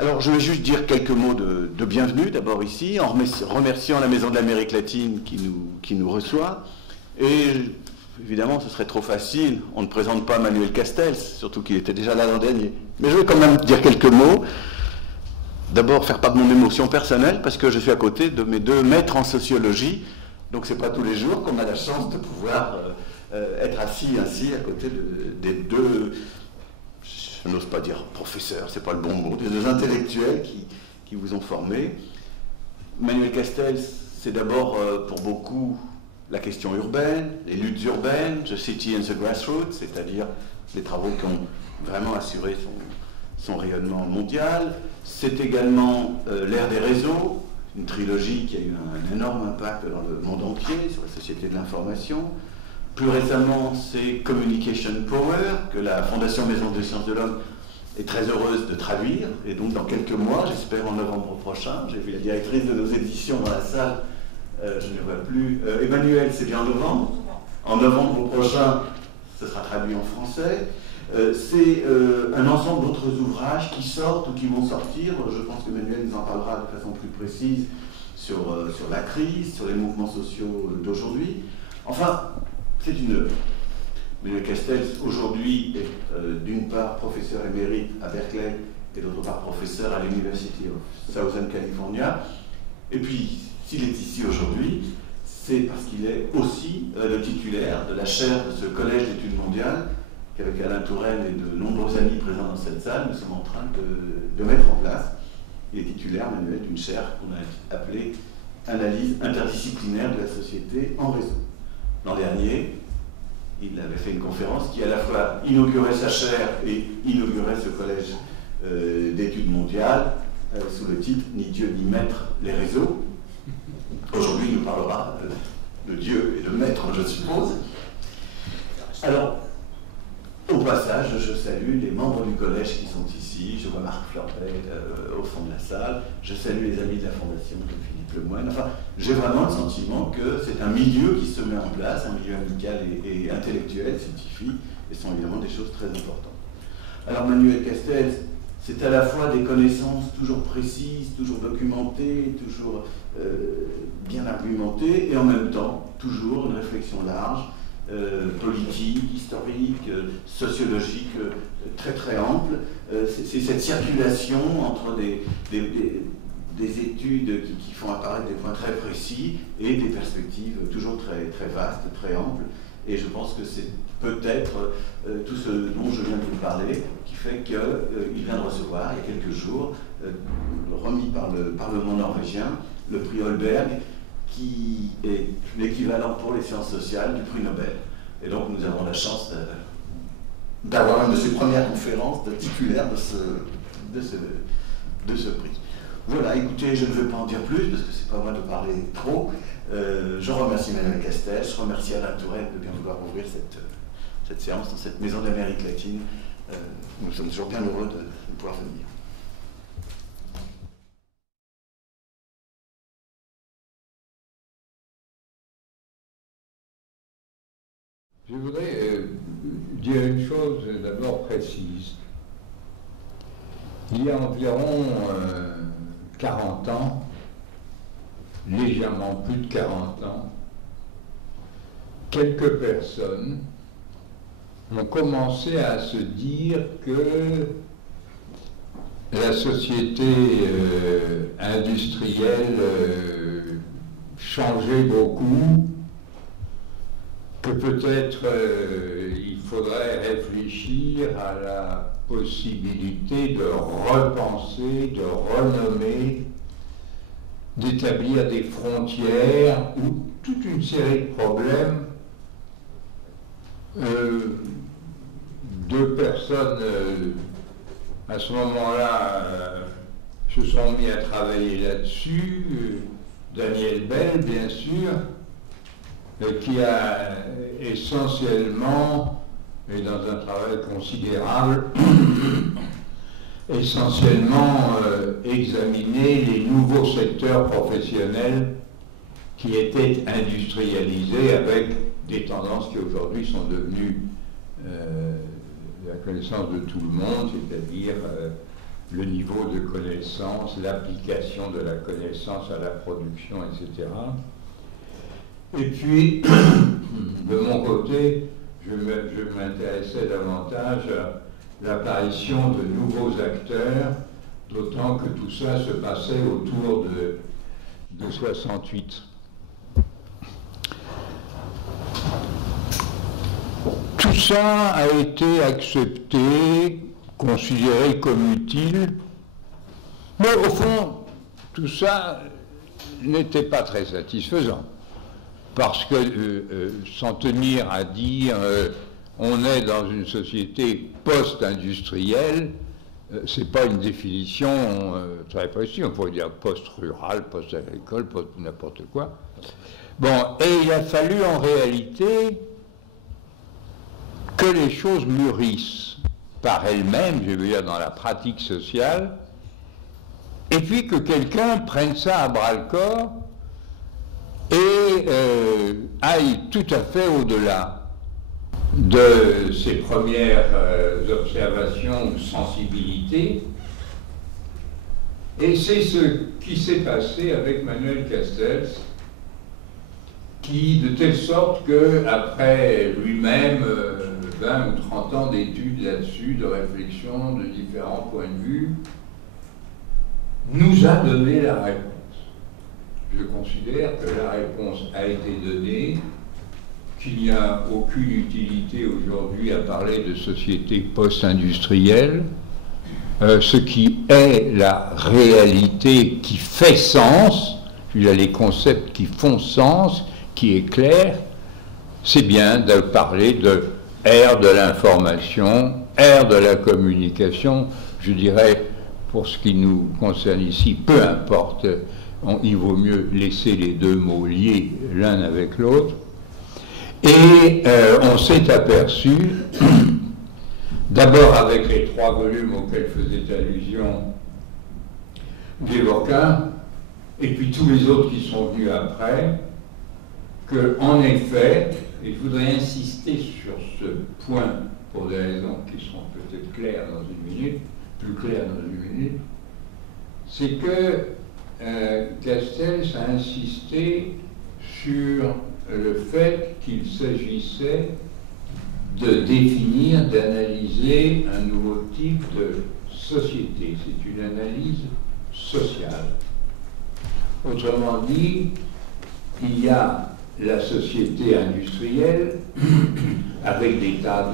Alors, je vais juste dire quelques mots de bienvenue, d'abord ici, en remerciant la Maison de l'Amérique latine qui nous reçoit. Et évidemment, ce serait trop facile, on ne présente pas Manuel Castells, surtout qu'il était déjà là l'an dernier. Mais je vais quand même dire quelques mots. D'abord, faire part de mon émotion personnelle, parce que je suis à côté de mes deux maîtres en sociologie. Donc, ce n'est pas tous les jours qu'on a la chance de pouvoir être assis ainsi à côté des deux... Je n'ose pas dire professeur, c'est pas le bon mot, des deux intellectuels qui vous ont formé. Manuel Castells, c'est d'abord pour beaucoup la question urbaine, les luttes urbaines, the city and the grassroots, c'est-à-dire les travaux qui ont vraiment assuré son rayonnement mondial. C'est également l'ère des réseaux, une trilogie qui a eu un énorme impact dans le monde entier, sur la société de l'information. Plus récemment, c'est Communication Power, que la Fondation Maison des Sciences de l'Homme est très heureuse de traduire. Et donc, dans quelques mois, j'espère en novembre prochain, j'ai vu la directrice de nos éditions dans la salle, je ne vois plus. Emmanuel, c'est bien en novembre. En novembre prochain, ce sera traduit en français. C'est un ensemble d'autres ouvrages qui sortent ou qui vont sortir. Je pense que Emmanuel nous en parlera de façon plus précise sur la crise, sur les mouvements sociaux d'aujourd'hui. Enfin, c'est une œuvre. Manuel Castells, aujourd'hui, est d'une part professeur émérite à Berkeley et d'autre part professeur à l'University of Southern California. Et puis, s'il est ici aujourd'hui, c'est parce qu'il est aussi le titulaire de la chaire de ce collège d'études mondiales qu'avec Alain Touraine et de nombreux amis présents dans cette salle, nous sommes en train de mettre en place. Il est titulaire, Manuel, d'une chaire qu'on a appelée Analyse interdisciplinaire de la société en réseau. L'an dernier, il avait fait une conférence qui à la fois inaugurait sa chaire et inaugurait ce collège d'études mondiales sous le titre « Ni Dieu ni maître, les réseaux ». Aujourd'hui, il nous parlera de Dieu et de maître, je suppose. Alors, au passage, je salue les membres du collège qui sont ici. Je vois Marc Fleuret au fond de la salle. Je salue les amis de la Fondation, comme Philippe Lemoine. Enfin, j'ai vraiment le sentiment que c'est un milieu qui se met en place, un milieu amical et intellectuel, scientifique, et ce sont évidemment des choses très importantes. Alors, Manuel Castells, c'est à la fois des connaissances toujours précises, toujours documentées, toujours bien argumentées, et en même temps, toujours une réflexion large, politique, historique, sociologique, très très ample. C'est cette circulation entre des études qui font apparaître des points très précis et des perspectives toujours très, très vastes, très amples. Et je pense que c'est peut-être tout ce dont je viens de vous parler qui fait qu'il vient de recevoir, il y a quelques jours, remis par le Parlement norvégien, le prix Holberg, qui est l'équivalent pour les sciences sociales du prix Nobel. Et donc nous avons la chance d'avoir une de ces premières conférences de titulaire de ce prix. Voilà, écoutez, je ne vais pas en dire plus, parce que c'est pas moi de parler trop. Je remercie Manuel Castells, je remercie Alain Touraine de bien vouloir ouvrir cette séance dans cette maison d'Amérique latine. Nous sommes toujours bien heureux de pouvoir venir. Je voudrais dire une chose d'abord précise. Il y a environ 40 ans, légèrement plus de 40 ans, quelques personnes ont commencé à se dire que la société industrielle changeait beaucoup, que peut-être il faudrait réfléchir à la possibilité de repenser, de renommer, d'établir des frontières ou toute une série de problèmes deux personnes, à ce moment-là, se sont mis à travailler là-dessus. Daniel Bell, bien sûr, qui a essentiellement, et dans un travail considérable, essentiellement examiné les nouveaux secteurs professionnels qui étaient industrialisés avec des tendances qui aujourd'hui sont devenues la connaissance de tout le monde, c'est-à-dire le niveau de connaissance, l'application de la connaissance à la production, etc. Et puis, de mon côté, je m'intéressais davantage à l'apparition de nouveaux acteurs, d'autant que tout ça se passait autour de 68. Tout ça a été accepté, considéré comme utile, mais au fond, tout ça n'était pas très satisfaisant, parce que s'en tenir à dire on est dans une société post-industrielle, c'est pas une définition très précise. On pourrait dire post-rural, post-agricole, post-n'importe quoi. Bon, et il a fallu en réalité que les choses mûrissent par elles-mêmes, je veux dire dans la pratique sociale, et puis que quelqu'un prenne ça à bras-le-corps et aille tout à fait au-delà de ses premières observations ou sensibilités. Et c'est ce qui s'est passé avec Manuel Castells, qui, de telle sorte qu'après lui-même 20 ou 30 ans d'études là-dessus, de réflexion, de différents points de vue, nous a donné la réponse. Je considère que la réponse a été donnée, qu'il n'y a aucune utilité aujourd'hui à parler de société post-industrielle. Ce qui est la réalité qui fait sens, il y a les concepts qui font sens, qui est clair, c'est bien de parler de ère de l'information, ère de la communication, je dirais, pour ce qui nous concerne ici, peu importe, il vaut mieux laisser les deux mots liés l'un avec l'autre. Et on s'est aperçu, d'abord avec les 3 volumes auxquels faisait allusion Dvorkin, et puis tous les autres qui sont venus après, qu'en effet, et je voudrais insister sur ce point pour des raisons qui seront peut-être claires dans une minute, plus claires dans une minute, c'est que Castells a insisté sur le fait qu'il s'agissait de définir, d'analyser un nouveau type de société. C'est une analyse sociale. Autrement dit, il y a la société industrielle avec des tas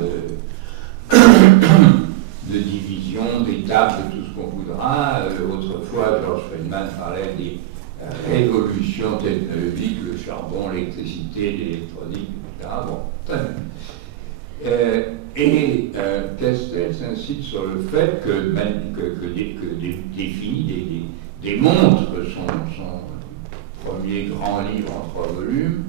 de divisions, d'étapes, de tout ce qu'on voudra. Autrefois, George Friedman parlait des révolutions technologiques, le charbon, l'électricité, l'électronique, etc. Bon, très bien. Castells insiste sur le fait que démontre son premier grand livre en 3 volumes,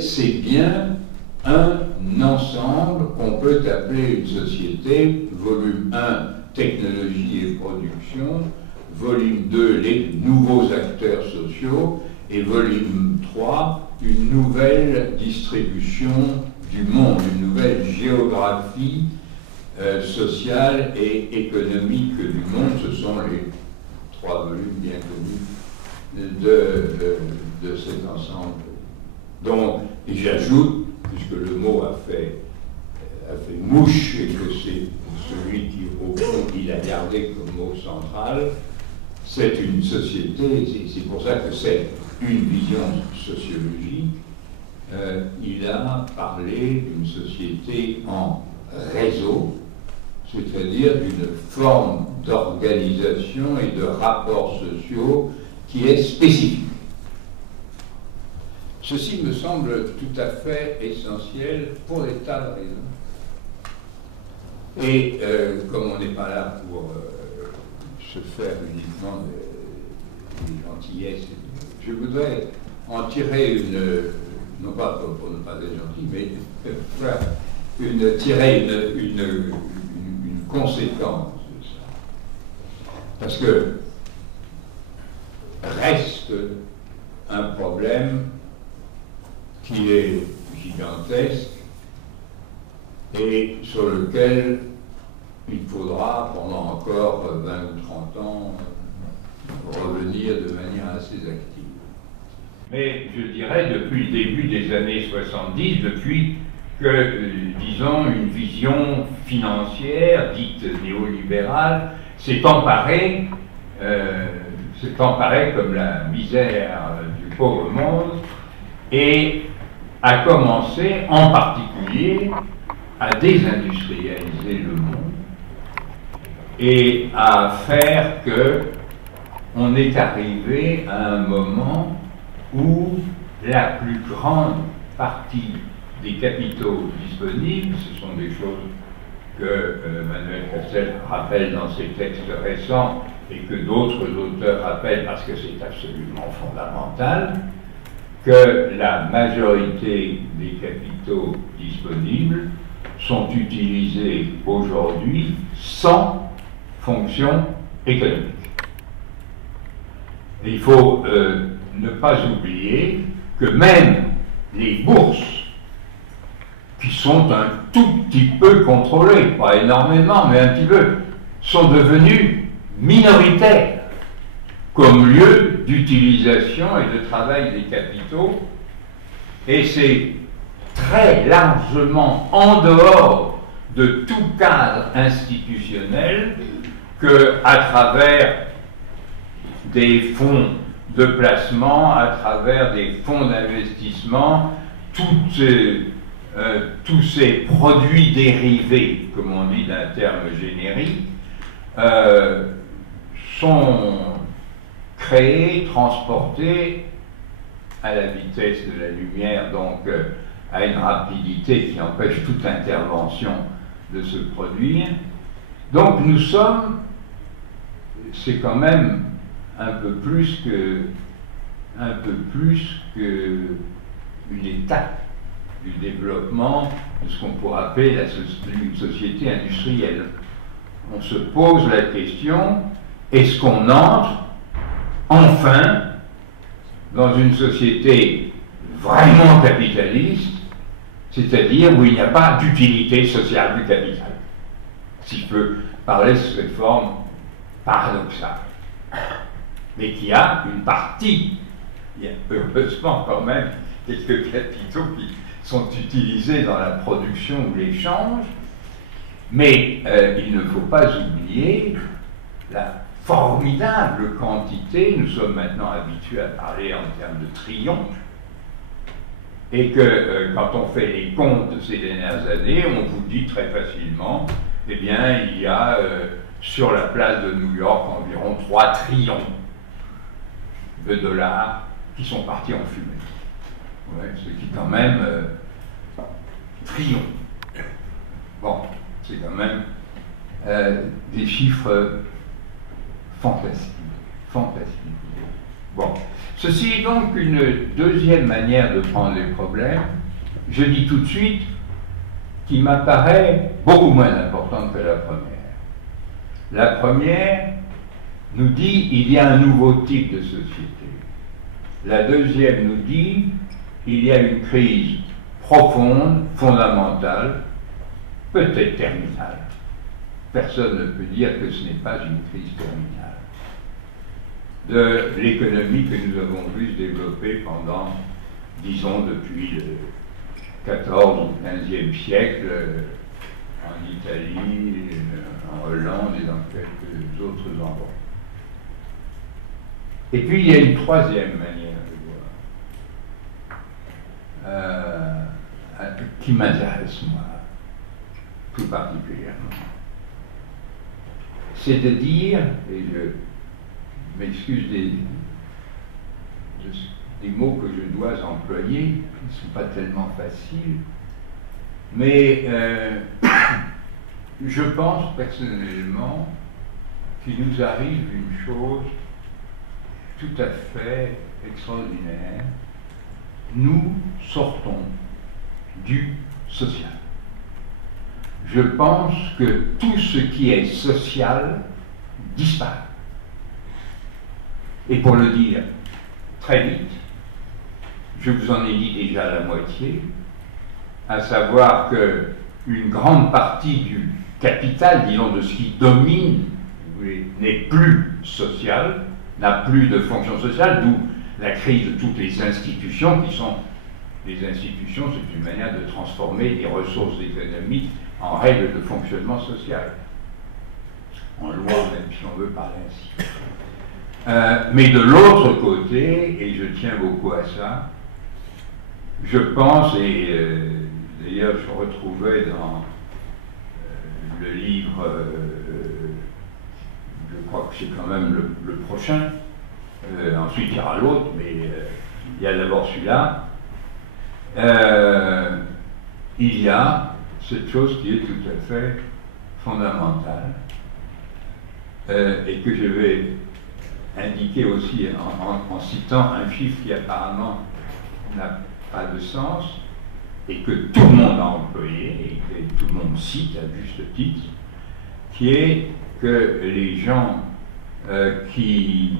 c'est bien un ensemble qu'on peut appeler une société, volume 1, technologie et production, volume 2, les nouveaux acteurs sociaux, et volume 3, une nouvelle distribution du monde, une nouvelle géographie sociale et économique du monde. Ce sont les 3 volumes bien connus de cet ensemble. Donc, et j'ajoute, puisque le mot a fait mouche et que c'est celui qui, au fond, il a gardé comme mot central, c'est une société, c'est pour ça que c'est une vision sociologique. Il a parlé d'une société en réseau, c'est-à-dire d'une forme d'organisation et de rapports sociaux qui est spécifique. Ceci me semble tout à fait essentiel pour des tas de raisons. Et comme on n'est pas là pour se faire uniquement des gentillesses, je voudrais en tirer une, non pas pour ne pas être gentil, mais voilà, tirer une conséquence de ça. Parce que reste un problème qui est gigantesque et sur lequel il faudra pendant encore 20 ou 30 ans revenir de manière assez active. Mais je dirais depuis le début des années 70, depuis que, disons, une vision financière dite néolibérale s'est emparée comme la misère du pauvre monde et a commencé en particulier à désindustrialiser le monde et à faire que on est arrivé à un moment où la plus grande partie des capitaux disponibles, ce sont des choses que Manuel Castells rappelle dans ses textes récents et que d'autres auteurs rappellent parce que c'est absolument fondamental, que la majorité des capitaux disponibles sont utilisés aujourd'hui sans fonction économique. Et il faut ne pas oublier que même les bourses, qui sont un tout petit peu contrôlées, pas énormément, mais un petit peu, sont devenues minoritaires comme lieu d'utilisation et de travail des capitaux, et c'est très largement en dehors de tout cadre institutionnel que, à travers des fonds de placement, à travers des fonds d'investissement, tous ces produits dérivés, comme on dit d'un terme générique, sont créés, transportés à la vitesse de la lumière, donc à une rapidité qui empêche toute intervention de se produire. Donc nous sommes, c'est quand même un peu plus qu'une étape du développement de ce qu'on pourrait appeler une société industrielle. On se pose la question, est-ce qu'on entre enfin dans une société vraiment capitaliste, c'est-à-dire où il n'y a pas d'utilité sociale du capital, si je peux parler sous cette forme paradoxale, mais qui a une partie, il y a heureusement quand même quelques capitaux qui sont utilisés dans la production ou l'échange, mais il ne faut pas oublier la formidable quantité, nous sommes maintenant habitués à parler en termes de trillions, et que quand on fait les comptes de ces dernières années, on vous dit très facilement, eh bien, il y a sur la place de New York environ 3 trillions de dollars qui sont partis en fumée. Ouais, ce qui est quand même trillions. Bon, c'est quand même des chiffres fantastiques. Bon, ceci est donc une deuxième manière de prendre les problèmes, je dis tout de suite, qui m'apparaît beaucoup moins importante que la première. La première nous dit il y a un nouveau type de société. La deuxième nous dit il y a une crise profonde, fondamentale, peut-être terminale. Personne ne peut dire que ce n'est pas une crise terminale de l'économie que nous avons vu se développer pendant, disons, depuis le XIVe ou XVe siècle, en Italie, en Hollande et dans quelques autres endroits. Et puis il y a une troisième manière de voir, qui m'intéresse moi, tout particulièrement. C'est de dire, et je m'excuse des mots que je dois employer, qui ne sont pas tellement faciles, mais je pense personnellement qu'il nous arrive une chose tout à fait extraordinaire. Nous sortons du social. Je pense que tout ce qui est social disparaît. Et pour le dire très vite, je vous en ai dit déjà la moitié, à savoir qu'une grande partie du capital, disons de ce qui domine, n'est plus social, n'a plus de fonction sociale, d'où la crise de toutes les institutions qui sont... Les institutions, c'est une manière de transformer les ressources économiques en règles de fonctionnement social. En loi, même si on veut parler ainsi. Mais de l'autre côté, et je tiens beaucoup à ça, je pense, et d'ailleurs je retrouvais dans le livre, je crois que c'est quand même le prochain, ensuite il y aura l'autre, mais il y a d'abord celui-là, il y a cette chose qui est tout à fait fondamentale et que je vais indiquer aussi en citant un chiffre qui apparemment n'a pas de sens et que tout le monde a employé et que tout le monde cite à juste titre, qui est que les gens qui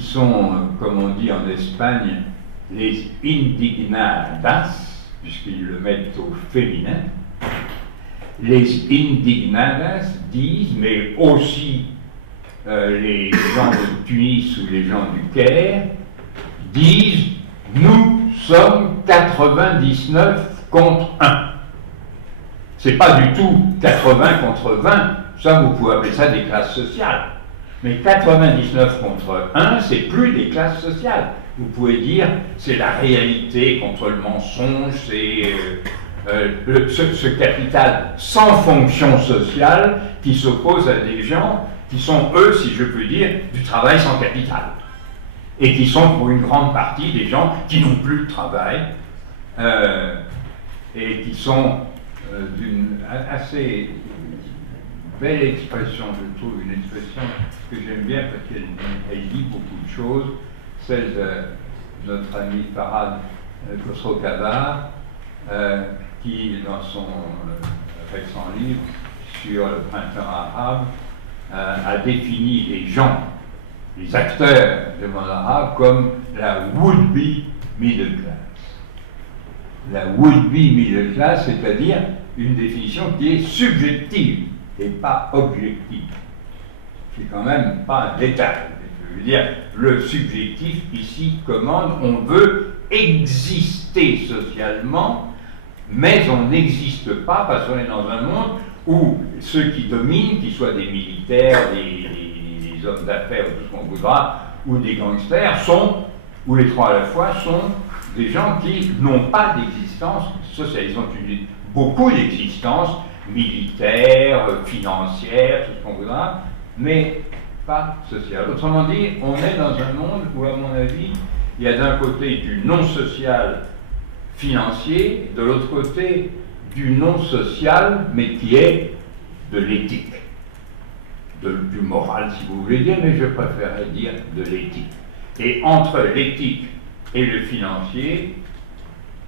sont, comme on dit en Espagne, les indignadas, puisqu'ils le mettent au féminin, les indignadas disent, mais aussi les gens de Tunis ou les gens du Caire, disent, nous sommes 99 contre 1. C'est pas du tout 80 contre 20, ça vous pouvez appeler ça des classes sociales. Mais 99 contre 1, c'est plus des classes sociales. Vous pouvez dire, c'est la réalité contre le mensonge, c'est ce capital sans fonction sociale qui s'oppose à des gens qui sont, eux, si je peux dire, du travail sans capital. Et qui sont pour une grande partie des gens qui n'ont plus de travail et qui sont d'une assez belle expression, je trouve, une expression que j'aime bien parce qu'elle dit beaucoup de choses, celle de notre ami Farhad Khosrow-Khabar, qui, dans son récent livre sur le printemps arabe, a défini les gens, les acteurs du monde arabe, comme la would-be middle class. La would-be middle class, c'est-à-dire une définition qui est subjective et pas objective. C'est quand même pas un détail. Je veux dire, le subjectif ici commande, on veut exister socialement, mais on n'existe pas parce qu'on est dans un monde où ceux qui dominent, qu'ils soient des militaires, des hommes d'affaires, ou tout ce qu'on voudra, ou des gangsters, sont, ou les trois à la fois, sont des gens qui n'ont pas d'existence sociale. Ils ont beaucoup d'existence militaire, financière, tout ce qu'on voudra, mais pas sociale. Autrement dit, on est dans un monde où, à mon avis, il y a d'un côté du non-social financier, de l'autre côté du non-social, mais qui est de l'éthique, du moral, si vous voulez dire, mais je préférerais dire de l'éthique. Et entre l'éthique et le financier,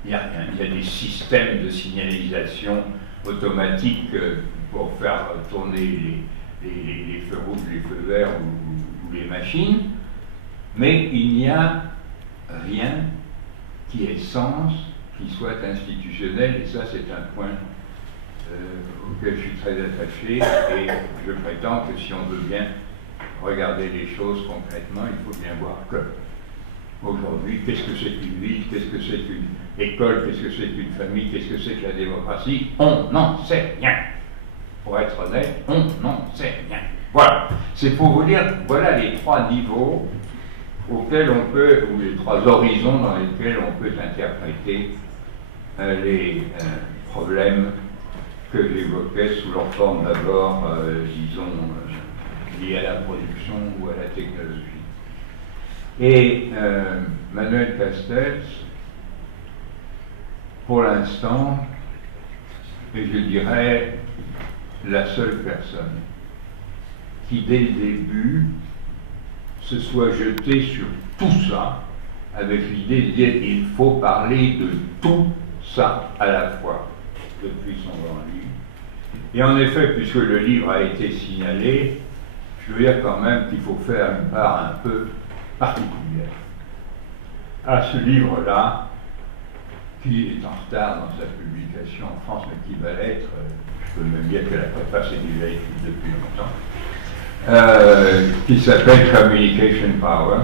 il y a rien. Il y a des systèmes de signalisation automatique pour faire tourner les feux rouges, les feux verts ou les machines, mais il n'y a rien qui ait sens, qui soit institutionnel, et ça c'est un point auquel je suis très attaché, et je prétends que si on veut bien regarder les choses concrètement, il faut bien voir que aujourd'hui, qu'est-ce que c'est qu'une ville, qu'est-ce que c'est qu'une école, qu'est-ce que c'est qu'une famille, qu'est-ce que c'est que la démocratie, on n'en sait rien. Pour être honnête, on n'en sait rien. Voilà. C'est pour vous dire, voilà les trois niveaux auxquels on peut, ou les trois horizons dans lesquels on peut interpréter les problèmes que j'évoquais sous leur forme d'abord, disons, liés à la production ou à la technologie. Et Manuel Castells, pour l'instant, et je dirais la seule personne qui, dès le début, se soit jetée sur tout ça, avec l'idée de dire il faut parler de tout ça à la fois, depuis son grand livre. Et en effet, puisque le livre a été signalé, je veux dire quand même qu'il faut faire une part un peu particulière à ce livre-là, qui est en retard dans sa publication en France, mais qui va l'être, je peux même dire que la préface est déjà écrite depuis longtemps, qui s'appelle Communication Power,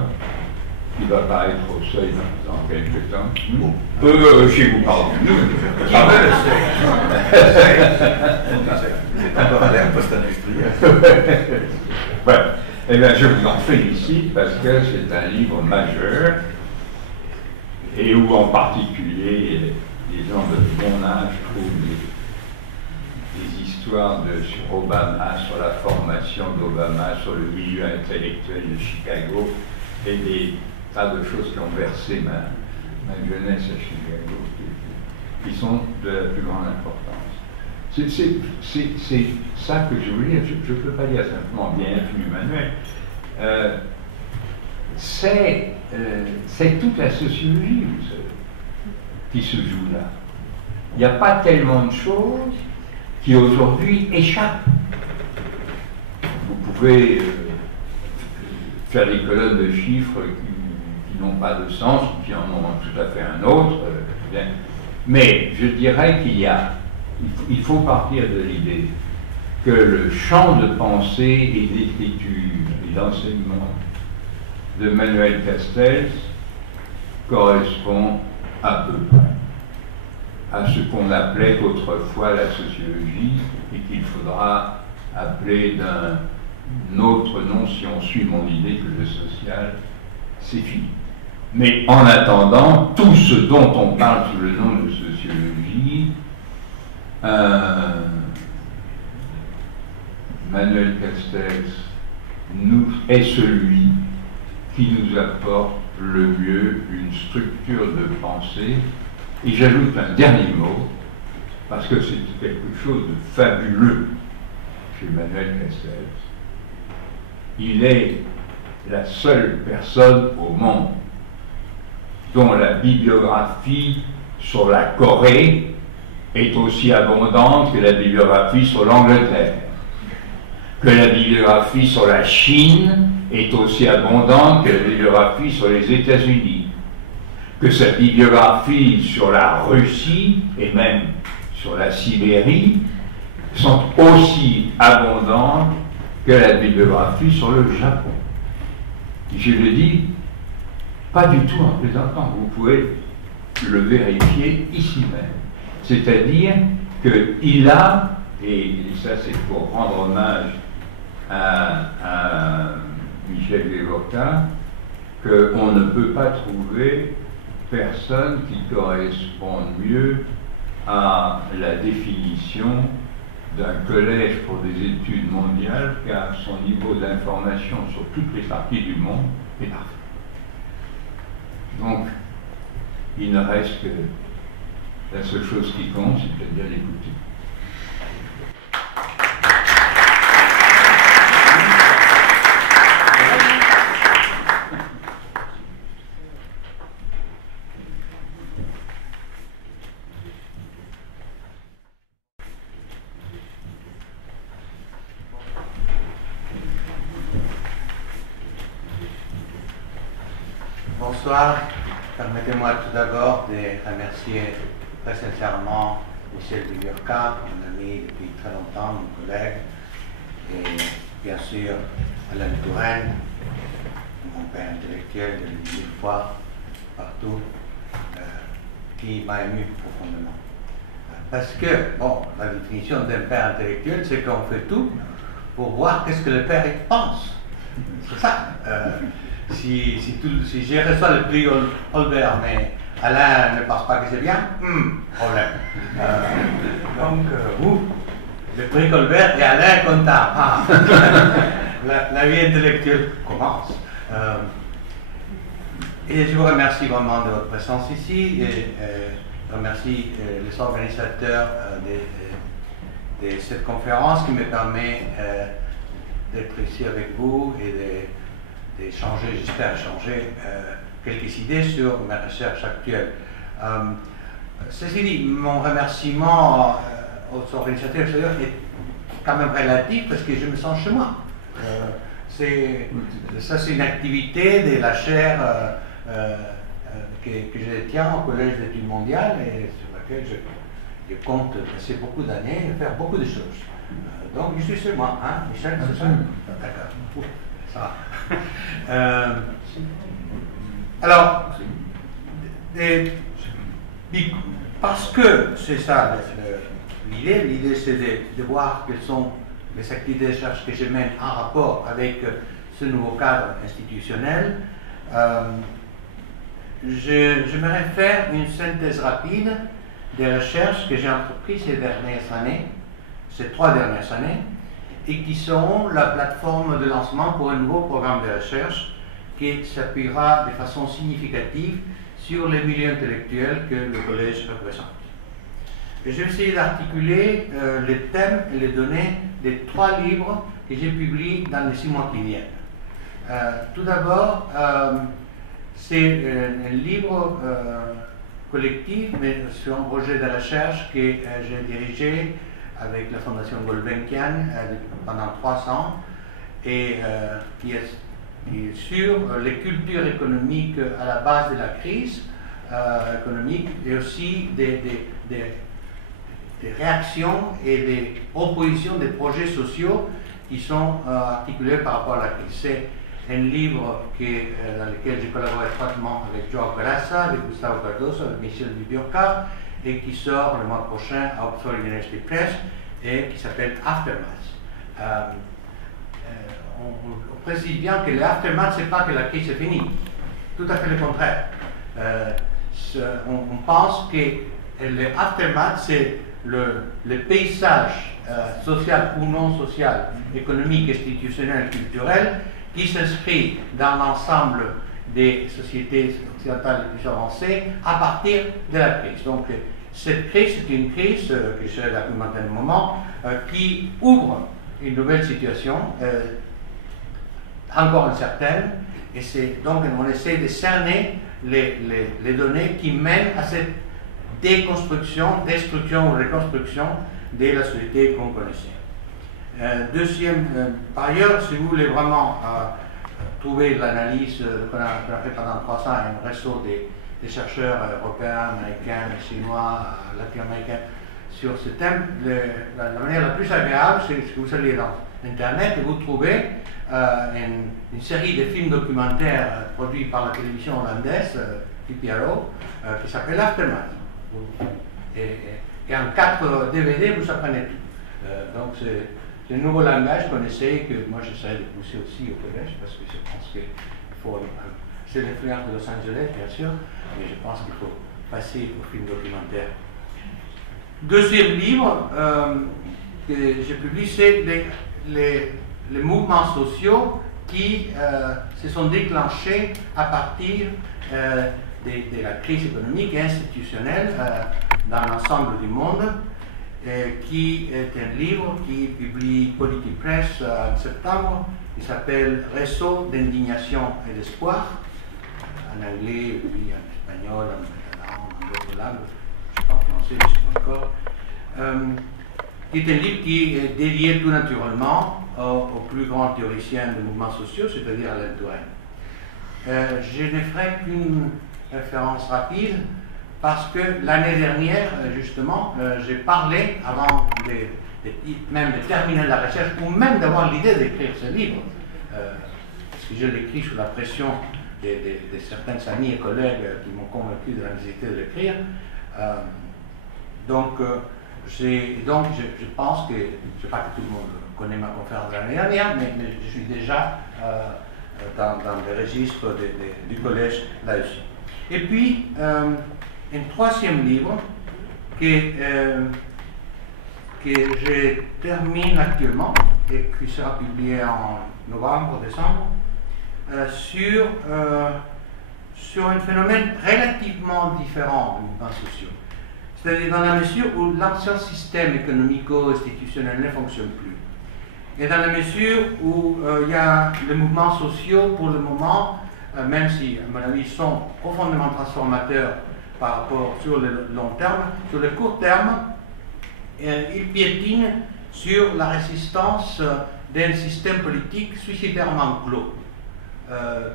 qui va paraître au seuil dans quelques temps. Chez vous, pardon. C'est encore à l'ère post-industrielle. Voilà. Eh bien, je vous en félicite parce que c'est un livre majeur et où, en particulier, les gens de mon âge trouvent des histoires sur Obama, sur la formation d'Obama, sur le milieu intellectuel de Chicago et des tas de choses qui ont versé ma jeunesse à Chicago, qui sont de la plus grande importance. C'est ça que je voulais dire. Je ne peux pas dire simplement bienvenue Manuel. C'est toute la sociologie, vous savez, qui se joue là. Il n'y a pas tellement de choses qui aujourd'hui échappent. Vous pouvez faire des colonnes de chiffres qui n'ont pas de sens, ou qui en ont tout à fait un autre. Mais je dirais il faut partir de l'idée que le champ de pensée et d'écriture et d'enseignement de Manuel Castells correspond à peu près à ce qu'on appelait autrefois la sociologie et qu'il faudra appeler d'un autre nom si on suit mon idée que le social, c'est fini. Mais en attendant, tout ce dont on parle sous le nom de sociologie, Manuel Castells est celui qui nous apporte le mieux une structure de pensée. Et j'ajoute un dernier mot, parce que c'est quelque chose de fabuleux chez Manuel Castells. Il est la seule personne au monde dont la bibliographie sur la Corée est aussi abondante que la bibliographie sur l'Angleterre, que la bibliographie sur la Chine est aussi abondante que la bibliographie sur les États-Unis, que sa bibliographie sur la Russie et même sur la Sibérie sont aussi abondantes que la bibliographie sur le Japon. Je le dis pas du tout en plaisantant, vous pouvez le vérifier ici même. C'est-à-dire qu'il a, et ça c'est pour rendre hommage à Michel Levorta, qu'on ne peut pas trouver personne qui corresponde mieux à la définition d'un collège pour des études mondiales car son niveau d'information sur toutes les parties du monde est parfait. Donc, il ne reste que la seule chose qui compte, c'est-à-dire l'écouter. Bonsoir. Permettez-moi tout d'abord de remercier très sincèrement Michel Levorta, mon ami depuis très longtemps, mon collègue, et bien sûr Alain Touraine, mon père intellectuel de mille fois partout, qui m'a ému profondément. Parce que, bon, la définition d'un père intellectuel, c'est qu'on fait tout pour voir qu'est-ce que le père pense. C'est ça. Si je reçois le prix Holbert, mais Alain ne pense pas que c'est bien, problème. Donc, vous, le prix Holbert et Alain comptable. La vie intellectuelle commence. Et je vous remercie vraiment de votre présence ici et je remercie les organisateurs de de cette conférence qui me permet d'être ici avec vous et d'échanger, j'espère échanger quelques idées sur mes recherches actuelles. Ceci dit, mon remerciement aux organisateurs extérieurs est quand même relatif parce que je me sens chez moi. Ça, c'est une activité de la chaire que je tiens au Collège d'études mondiales et sur laquelle je compte passer beaucoup d'années et faire beaucoup de choses. Donc, je suis chez moi, hein, Michel, c'est ça? D'accord. Ça va. Alors, parce que c'est ça l'idée c'est de voir quelles sont les activités de recherche que je mène en rapport avec ce nouveau cadre institutionnel. J'aimerais faire une synthèse rapide des recherches que j'ai entreprises ces dernières années, ces 3 dernières années, et qui seront la plateforme de lancement pour un nouveau programme de recherche qui s'appuiera de façon significative sur les milieux intellectuels que le collège représente. Et je vais essayer d'articuler les thèmes et les données des 3 livres que j'ai publiés dans les 6 mois qui viennent. Tout d'abord, c'est un livre collectif, mais sur un projet de recherche que j'ai dirigé avec la Fondation Gulbenkian pendant 3 ans et qui est sur les cultures économiques à la base de la crise économique et aussi des réactions et des propositions des projets sociaux qui sont articulés par rapport à la crise. C'est un livre dans lequel j'ai collaboré étroitement avec Joao Grassa, avec Gustavo Cardoso, avec Michel Viviorca, et qui sort le mois prochain à Oxford University Press et qui s'appelle Aftermath. On précise bien que l'aftermath, ce n'est pas que la crise est finie. Tout à fait le contraire. On pense que l'aftermath, c'est le paysage social ou non social, économique, institutionnel, culturel, qui s'inscrit dans l'ensemble des sociétés occidentales les plus avancées à partir de la crise. Donc, cette crise, c'est une crise, que je vais argumenter un moment, qui ouvre une nouvelle situation, encore incertaine, et c'est donc on essaie de cerner les données qui mènent à cette déconstruction, destruction ou reconstruction de la société qu'on connaissait. Deuxième, par ailleurs, si vous voulez vraiment trouver l'analyse qu'on a fait pendant 3 ans, un réseau des chercheurs européens, américains, chinois, latino-américains sur ce thème, la manière la plus agréable, c'est que vous allez dans Internet et vous trouvez une série de films documentaires produits par la télévision hollandaise, PPRO, qui s'appelle Aftermath. Et en 4 DVD, vous apprenez tout. Donc c'est un nouveau langage qu'on essaie, que moi j'essaie de pousser aussi au collège, parce que je pense qu'il faut... C'est l'influence de Los Angeles, bien sûr, mais je pense qu'il faut passer au film documentaire. Deuxième livre que j'ai publié, c'est les mouvements sociaux qui se sont déclenchés à partir de la crise économique et institutionnelle dans l'ensemble du monde, qui est un livre qui publie Polity Press en septembre, qui s'appelle Réseau d'indignation et d'espoir, en anglais, puis en espagnol, en d'autres langues, je ne sais pas français, je ne sais pas encore, qui est un livre qui est dédié tout naturellement aux plus grands théoriciens des mouvements sociaux, c'est-à-dire à Alain Touraine. Je ne ferai qu'une référence rapide, parce que l'année dernière, justement, j'ai parlé, avant même de terminer la recherche, ou même d'avoir l'idée d'écrire ce livre, parce que je l'écris sous la pression de certains amis et collègues qui m'ont convaincu de la nécessité de l'écrire. Donc, je pense que, je ne sais pas que tout le monde connaît ma conférence de l'année dernière, mais je suis déjà dans les registres du collège là-dessus. Et puis, un troisième livre que je termine actuellement et qui sera publié en novembre, décembre, sur un phénomène relativement différent des mouvements sociaux. C'est-à-dire dans la mesure où l'ancien système économico-institutionnel ne fonctionne plus. Et dans la mesure où il y a les mouvements sociaux, pour le moment, même si, à mon avis, sont profondément transformateurs par rapport sur le long terme, sur le court terme, ils piétinent sur la résistance d'un système politique suicidairement clos,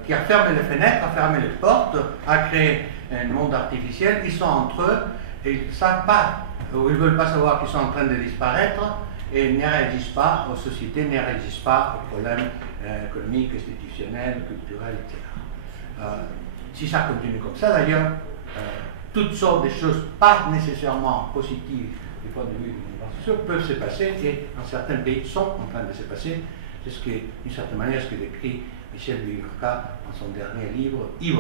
qui a fermé les fenêtres, a fermé les portes, a créé un monde artificiel. Ils sont entre eux et ils ne savent pas, ou ils ne veulent pas savoir qu'ils sont en train de disparaître, et ne réagissent pas aux sociétés, ne réagissent pas aux problèmes économiques, institutionnels, culturels, etc. Si ça continue comme ça, d'ailleurs, toutes sortes de choses, pas nécessairement positives du point de vue des mouvements sociaux, peuvent se passer, et dans certains pays sont en train de se passer. C'est ce que, d'une certaine manière, ce que décrit Michel Buyurka dans son dernier livre, Evil.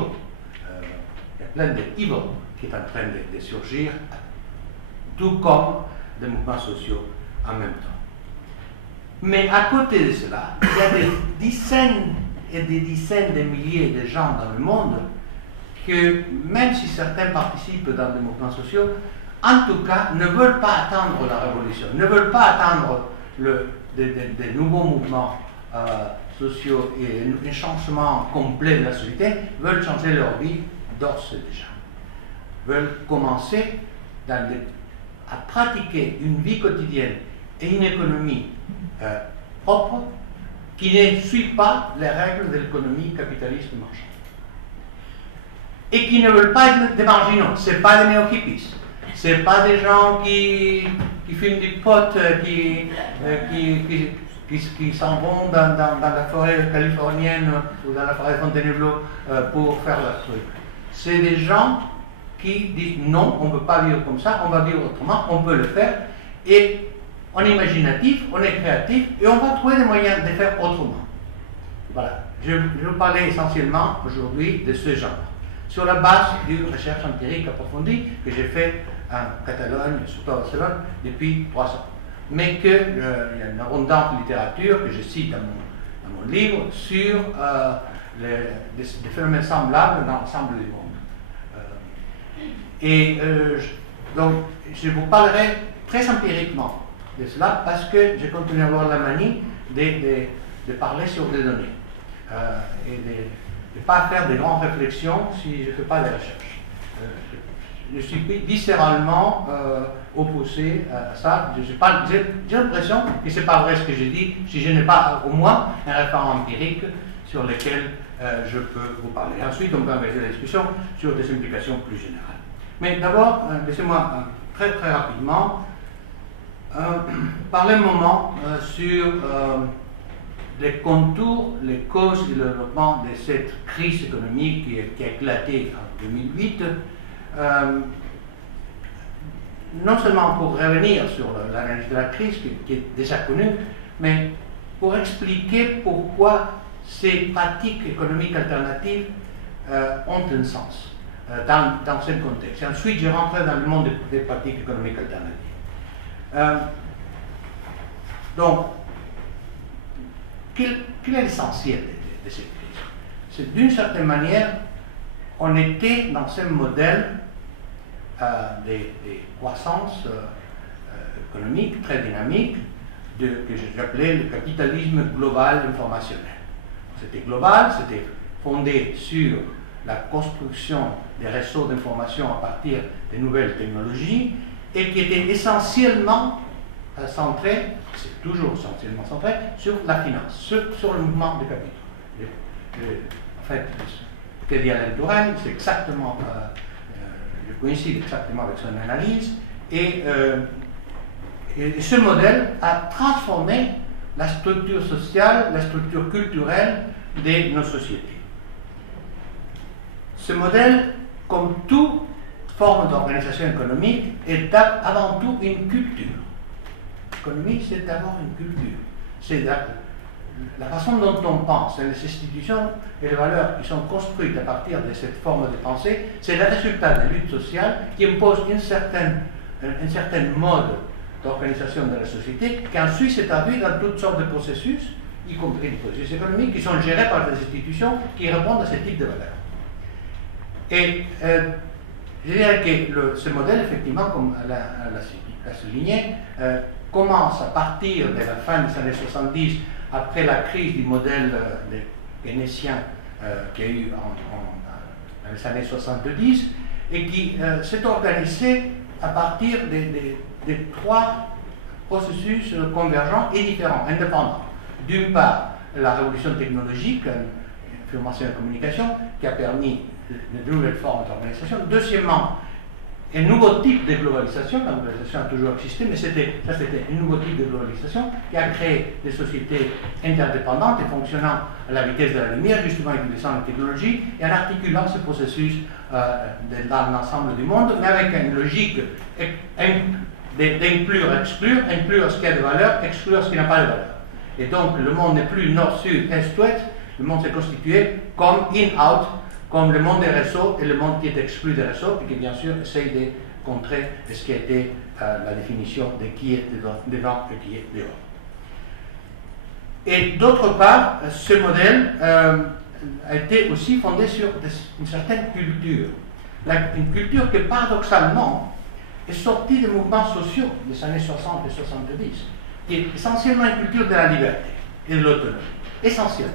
Il y a plein de evil qui est en train de surgir, tout comme des mouvements sociaux en même temps. Mais à côté de cela, il y a des dizaines et des dizaines de milliers de gens dans le monde que, même si certains participent dans des mouvements sociaux, en tout cas ne veulent pas attendre la révolution, ne veulent pas attendre des nouveaux mouvements sociaux et un changement complet de la société, veulent changer leur vie d'ores et déjà, veulent commencer à pratiquer une vie quotidienne et une économie propre qui ne suit pas les règles de l'économie capitaliste marchande. Et qui ne veulent pas être des marginaux. Ce n'est pas des néo-hippies. Ce n'est pas des gens qui fument du pot, qui s'en vont dans la forêt californienne ou dans la forêt de Fontainebleau pour faire leur truc. C'est des gens qui disent non, on ne peut pas vivre comme ça, on va vivre autrement, on peut le faire, et on est imaginatif, on est créatif, et on va trouver des moyens de faire autrement. Voilà. Je vais parler essentiellement aujourd'hui de ce genre, sur la base d'une recherche empirique approfondie que j'ai faite en Catalogne, surtout à Barcelone, depuis 3 ans. Mais qu'il y a une abondante littérature que je cite dans mon livre sur des phénomènes semblables dans l'ensemble du monde. Donc, je vous parlerai très empiriquement de cela parce que je continue à avoir la manie de parler sur des données et de ne pas faire de grandes réflexions si je ne fais pas de recherche. Je suis viscéralement opposé à ça. J'ai l'impression que ce n'est pas vrai ce que je dis si je n'ai pas au moins un référent empirique sur lequel je peux vous parler. Ensuite, on peut engager la discussion sur des implications plus générales. Mais d'abord, laissez-moi très très rapidement parler un moment sur les contours, les causes et le développement de cette crise économique qui a éclaté en 2008. Non seulement pour revenir sur l'analyse de la crise qui est déjà connue, mais pour expliquer pourquoi ces pratiques économiques alternatives ont un sens dans ce contexte. Et ensuite, je rentrerai dans le monde des pratiques économiques alternatives. Donc, quel est l'essentiel de cette crise? C'est d'une certaine manière, on était dans ce modèle de croissance économique très dynamique que j'appelais le capitalisme global informationnel. C'était global, c'était fondé sur la construction des réseaux d'information à partir des nouvelles technologies et qui était essentiellement centré, c'est toujours essentiellement centré, sur la finance, sur le mouvement des capitaux. En fait, ce que dit Alain Touraine, c'est exactement, je coïncide exactement avec son analyse, et ce modèle a transformé la structure sociale, la structure culturelle de nos sociétés. Ce modèle, comme toute forme d'organisation économique, est avant tout une culture. L'économie, c'est d'abord une culture. C'est la façon dont on pense, les institutions et les valeurs qui sont construites à partir de cette forme de pensée, c'est le résultat des luttes sociales qui imposent un certain mode d'organisation de la société qui ensuite s'est traduit dans toutes sortes de processus, y compris des processus économiques qui sont gérés par des institutions qui répondent à ce type de valeurs. Et Je dirais que ce modèle, effectivement, comme l'a souligné, commence à partir de la fin des années 70, après la crise du modèle keynésien qu'il y a eu dans les années 70, et qui s'est organisé à partir des trois processus convergents et différents, indépendants. D'une part, la révolution technologique, l'information et la communication, qui a permis de nouvelles formes d'organisation. Deuxièmement, un nouveau type de globalisation. La globalisation a toujours existé, mais c'était un nouveau type de globalisation qui a créé des sociétés interdépendantes et fonctionnant à la vitesse de la lumière, justement utilisant la technologie et en articulant ce processus dans l'ensemble du monde, mais avec une logique d'inclure, exclure, inclure ce qui a de valeur, exclure ce qui n'a pas de valeur. Et donc le monde n'est plus nord-sud, est-ouest, le monde s'est constitué comme in-out, comme le monde des réseaux et le monde qui est exclu des réseaux, et qui bien sûr essaye de contrer ce qui a été la définition de qui est dedans et qui est dehors. Et d'autre part, ce modèle a été aussi fondé sur une certaine culture. Une culture qui paradoxalement est sortie des mouvements sociaux des années 60 et 70, qui est essentiellement une culture de la liberté et de l'autonomie. Essentiellement.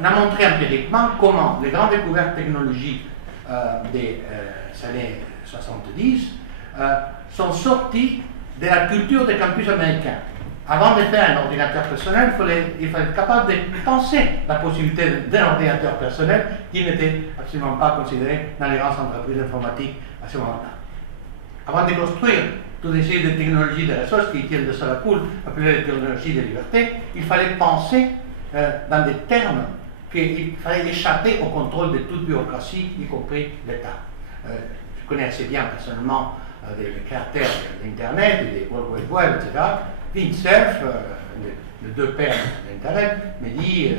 On a montré empiriquement comment les grandes découvertes technologiques des années 70 sont sorties de la culture des campus américains. Avant de faire un ordinateur personnel, il fallait être capable de penser la possibilité d'un ordinateur personnel qui n'était absolument pas considéré dans les grandes entreprises informatiques à ce moment-là. Avant de construire toutes les séries de technologies de ressources qui tiennent de ça la poule, appelées les technologies de liberté, il fallait penser dans des termes qu'il fallait échapper au contrôle de toute bureaucratie, y compris l'État. Je connais assez bien personnellement les créateurs d'Internet, des World Wide Web, etc. Vint Cerf, le deux pères d'Internet, me dit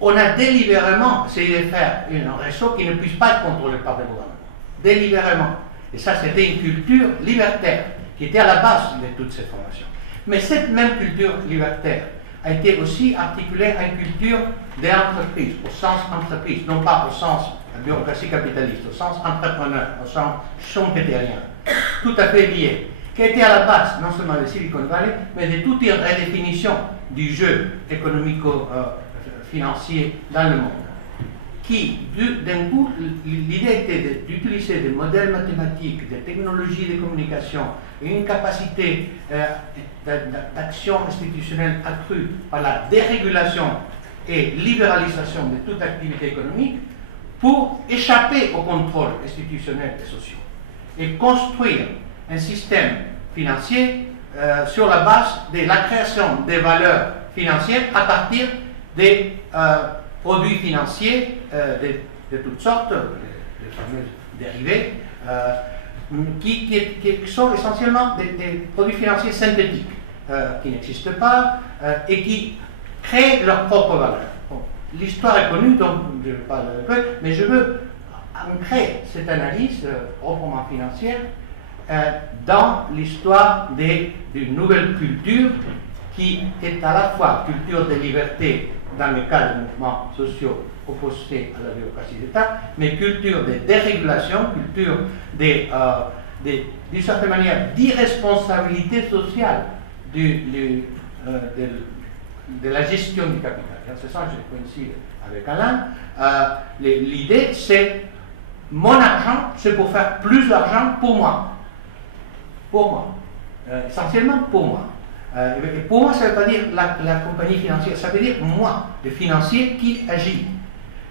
on a délibérément essayé de faire un réseau qui ne puisse pas être contrôlé par le gouvernement. Délibérément. Et ça, c'était une culture libertaire qui était à la base de toutes ces formations. Mais cette même culture libertaire a été aussi articulée à une culture des entreprises, au sens entreprise, non pas au sens bureaucratie capitaliste, au sens entrepreneur, au sens schumpeterien, tout à fait lié, qui a été à la base non seulement de Silicon Valley, mais de toute une redéfinition du jeu économico-financier dans le monde. Qui, d'un coup, l'idée était d'utiliser des modèles mathématiques, des technologies de communication et une capacité d'action institutionnelle accrue par la dérégulation et libéralisation de toute activité économique pour échapper au contrôle institutionnel et social et construire un système financier sur la base de la création des valeurs financières à partir des produits financiers de toutes sortes, les fameux dérivés, qui sont essentiellement des produits financiers synthétiques, qui n'existent pas et qui créent leur propre valeur. Bon, l'histoire est connue, donc je ne vais pas le faire, mais je veux ancrer cette analyse proprement financière dans l'histoire d'une nouvelle culture qui est à la fois culture de liberté dans le cas des mouvements sociaux opposés à la bureaucratie d'État, mais culture de dérégulation, culture d'une certaine manière d'irresponsabilité sociale de la gestion du capital. C'est ça que je coïncide avec Alain. L'idée, c'est mon argent, c'est pour faire plus d'argent pour moi. Pour moi. Essentiellement pour moi. Et pour moi, ça ne veut pas dire la compagnie financière, ça veut dire moi, le financier qui agit.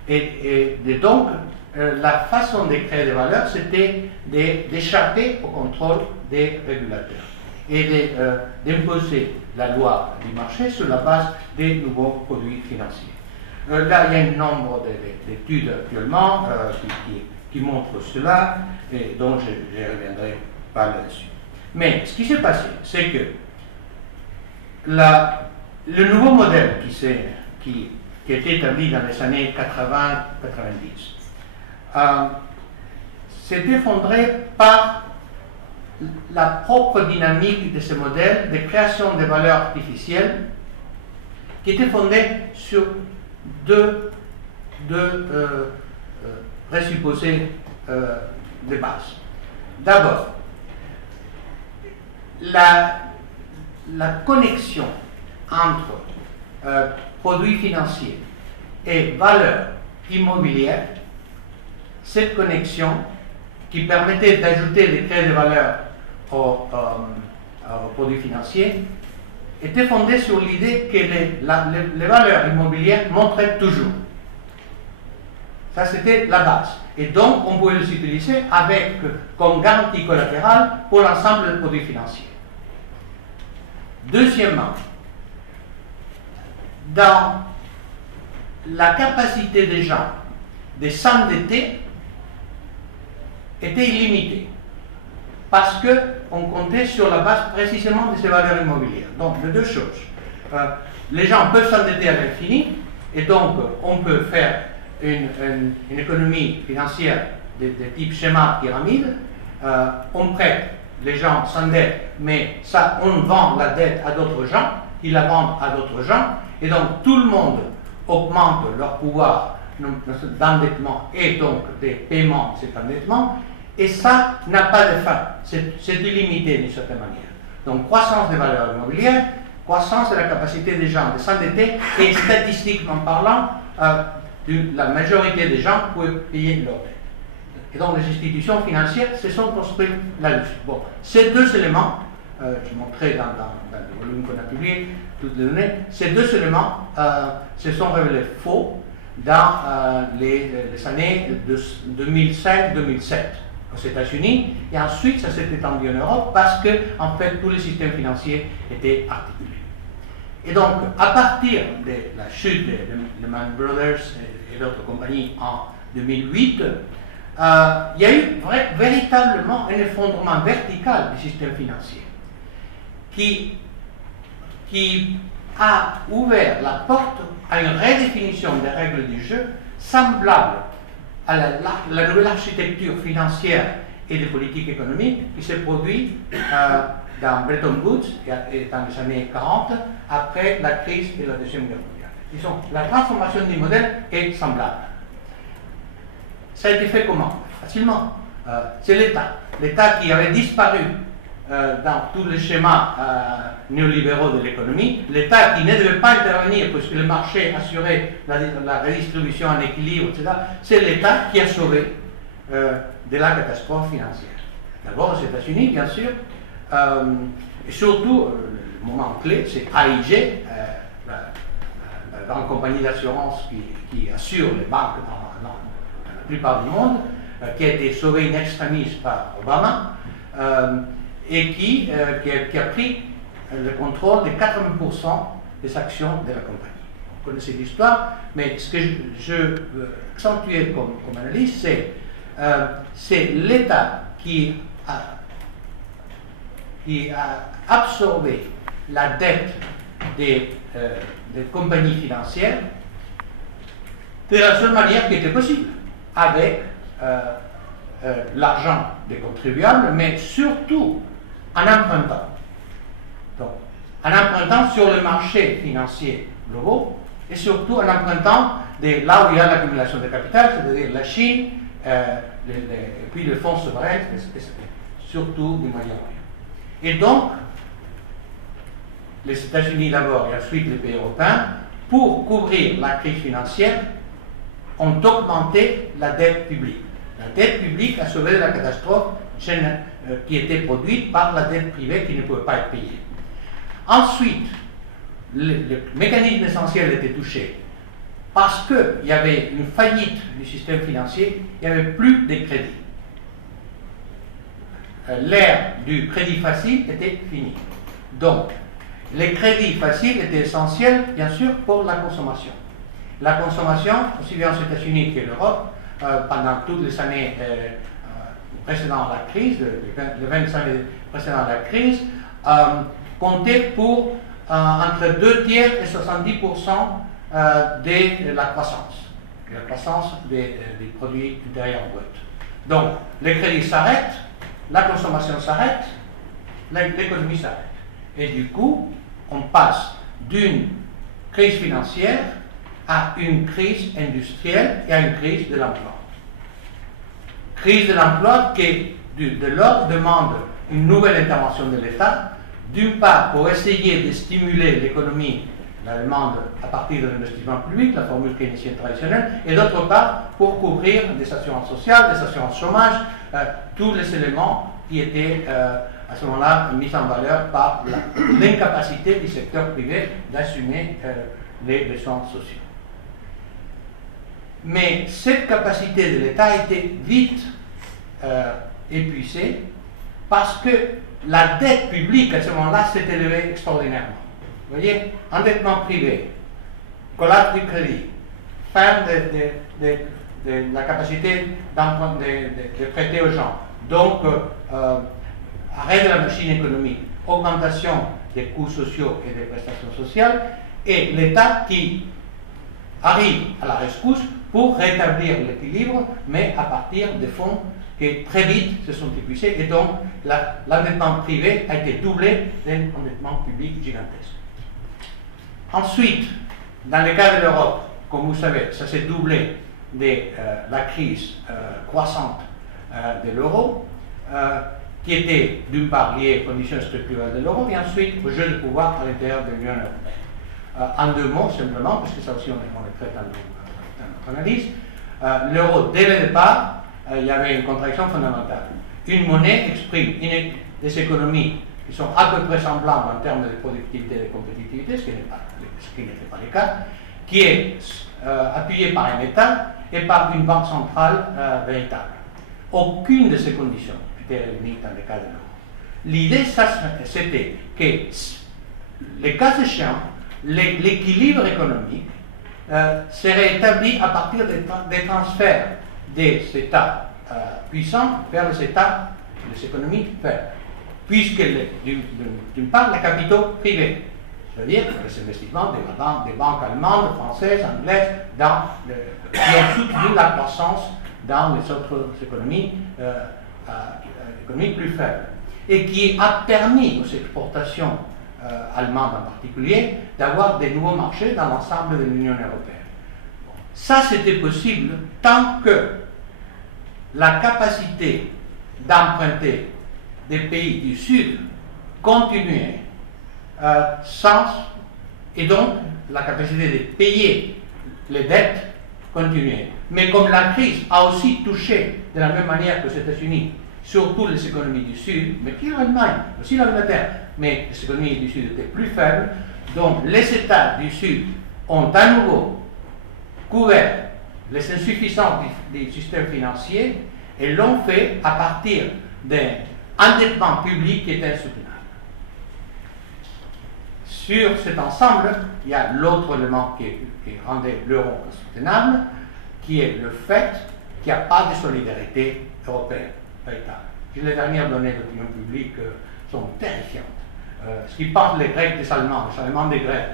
Et donc, la façon de créer des valeurs, c'était d'échapper au contrôle des régulateurs et d'imposer la loi du marché sur la base des nouveaux produits financiers. Là, il y a un nombre d'études actuellement qui montrent cela, et donc je ne reviendrai pas là-dessus. Mais ce qui s'est passé, c'est que le nouveau modèle qui est établi dans les années 80-90 s'est effondré par la propre dynamique de ce modèle de création de valeurs artificielles qui était fondée sur deux présupposés de base. D'abord, la connexion entre produits financiers et valeurs immobilières, cette connexion qui permettait d'ajouter des crédits de valeur aux produits financiers, était fondée sur l'idée que les valeurs immobilières montraient toujours. Ça, c'était la base. Et donc, on pouvait les utiliser comme garantie collatérale pour l'ensemble des produits financiers. Deuxièmement, dans la capacité des gens de s'endetter était illimitée, parce qu'on comptait sur la base précisément de ces valeurs immobilières. Donc, les deux choses. Les gens peuvent s'endetter à l'infini, et donc on peut faire une économie financière de type schéma pyramide. On prête, les gens s'endettent, mais ça, on vend la dette à d'autres gens, ils la vendent à d'autres gens, et donc tout le monde augmente leur pouvoir d'endettement et donc des paiements de cet endettement, et ça n'a pas de fin, c'est illimité d'une certaine manière. Donc croissance des valeurs immobilières, croissance de la capacité des gens de s'endetter, et statistiquement parlant, la majorité des gens pouvaient payer leur dette. Et donc les institutions financières se sont construites là-dessus. Bon, ces deux éléments, je montrais dans le volume qu'on a publié, toutes les données, ces deux éléments se sont révélés faux dans les années 2005-2007 aux États-Unis, et ensuite ça s'est étendu en Europe parce que en fait tous les systèmes financiers étaient articulés. Et donc à partir de la chute de Lehman Brothers et d'autres compagnies en 2008, il y a eu véritablement un effondrement vertical du système financier qui a ouvert la porte à une redéfinition des règles du jeu semblable à la nouvelle architecture financière et de politique économique qui s'est produite dans Bretton Woods et dans les années 40 après la crise de la Deuxième Guerre mondiale. Disons, la transformation du modèle est semblable. Ça a été fait comment? Facilement. C'est l'État. L'État qui avait disparu dans tous les schémas néolibéraux de l'économie, l'État qui ne devait pas intervenir puisque le marché assurait la redistribution en équilibre, etc. C'est l'État qui a sauvé de la catastrophe financière. D'abord aux États-Unis, bien sûr, et surtout, le moment clé, c'est AIG, la grande compagnie d'assurance qui assure les banques dans la plupart du monde, qui a été sauvée in extremis par Obama, et qui a pris le contrôle de 80% des actions de la compagnie. Vous connaissez l'histoire, mais ce que je veux accentuer comme analyse, c'est l'État qui a absorbé la dette des compagnies financières de la seule manière qui était possible, avec l'argent des contribuables, mais surtout en empruntant. Donc, en empruntant sur le marché financier global et surtout en empruntant là où il y a l'accumulation de capital, c'est-à-dire la Chine, et puis le fonds souverain, surtout du Moyen-Orient. Et donc, les États-Unis d'abord et ensuite les pays européens, pour couvrir la crise financière, ont augmenté la dette publique. La dette publique a sauvé la catastrophe qui était produite par la dette privée qui ne pouvait pas être payée. Ensuite, le mécanisme essentiel était touché parce qu'il y avait une faillite du système financier, il n'y avait plus de crédit. L'ère du crédit facile était finie. Donc, les crédits faciles étaient essentiels, bien sûr, pour la consommation. La consommation, aussi bien aux États-Unis qu'en Europe, pendant toutes les années précédant la crise, les 20 années précédant la crise, comptait pour entre 2 tiers et 70% de la croissance des produits intérieurs bruts. Donc, les crédits s'arrêtent, la consommation s'arrête, l'économie s'arrête. Et du coup, on passe d'une crise financière à une crise industrielle et à une crise de l'emploi. crise de l'emploi qui, de l'ordre, demande une nouvelle intervention de l'État, d'une part pour essayer de stimuler l'économie, la demande à partir de l'investissement public, la formule keynesienne traditionnelle, et d'autre part pour couvrir des assurances sociales, des assurances chômage, tous les éléments qui étaient à ce moment-là mis en valeur par l'incapacité du secteur privé d'assumer les besoins sociaux. Mais cette capacité de l'État a été vite épuisée parce que la dette publique à ce moment-là s'est élevée extraordinairement. Vous voyez, endettement privé, collapse du crédit, fin de la capacité de prêter aux gens, donc arrêt de la machine économique, augmentation des coûts sociaux et des prestations sociales, et l'État qui arrive à la rescousse pour rétablir l'équilibre, mais à partir des fonds qui très vite se sont épuisés, et donc l'endettement privé a été doublé d'un endettement public gigantesque. Ensuite, dans le cas de l'Europe, comme vous savez, ça s'est doublé de la crise croissante de l'euro, qui était d'une part liée aux conditions structurelles de l'euro, et ensuite au jeu de pouvoir à l'intérieur de l'Union européenne. En deux mots, simplement, parce que ça aussi on le traite dans notre analyse, l'euro, dès le départ, il y avait une contradiction fondamentale. Une monnaie exprime des économies qui sont à peu près semblables en termes de productivité et de compétitivité, ce qui n'était pas le cas, qui est appuyée par un État et par une banque centrale véritable. Aucune de ces conditions n'était réunie dans le cas de l'euro. L'idée, c'était que, les cas échéants, l'équilibre économique serait établi à partir des transferts des États puissants vers les États, les économies faibles, puisque d'une part les capitaux privés, c'est-à-dire les investissements des banques allemandes, françaises, anglaises, qui ont soutenu la croissance dans les autres économies plus faibles, et qui a permis aux exportations allemandes en particulier d'avoir des nouveaux marchés dans l'ensemble de l'Union européenne. Ça, c'était possible tant que la capacité d'emprunter des pays du Sud continuait et donc la capacité de payer les dettes continuait. Mais comme la crise a aussi touché de la même manière que les États-Unis, surtout les économies du Sud, mais qui l'Allemagne, aussi l'Angleterre, mais les économies du Sud étaient plus faibles, donc les États du Sud ont à nouveau couvert les insuffisances du système financier et l'ont fait à partir d'un endettement public qui était insoutenable. Sur cet ensemble, il y a l'autre élément qui rendait l'euro insoutenable, qui est le fait qu'il n'y a pas de solidarité européenne véritable. Les dernières données d'opinion publique sont terrifiantes. Ce qui pensent les Grecs des Allemands, les Allemands des Grecs,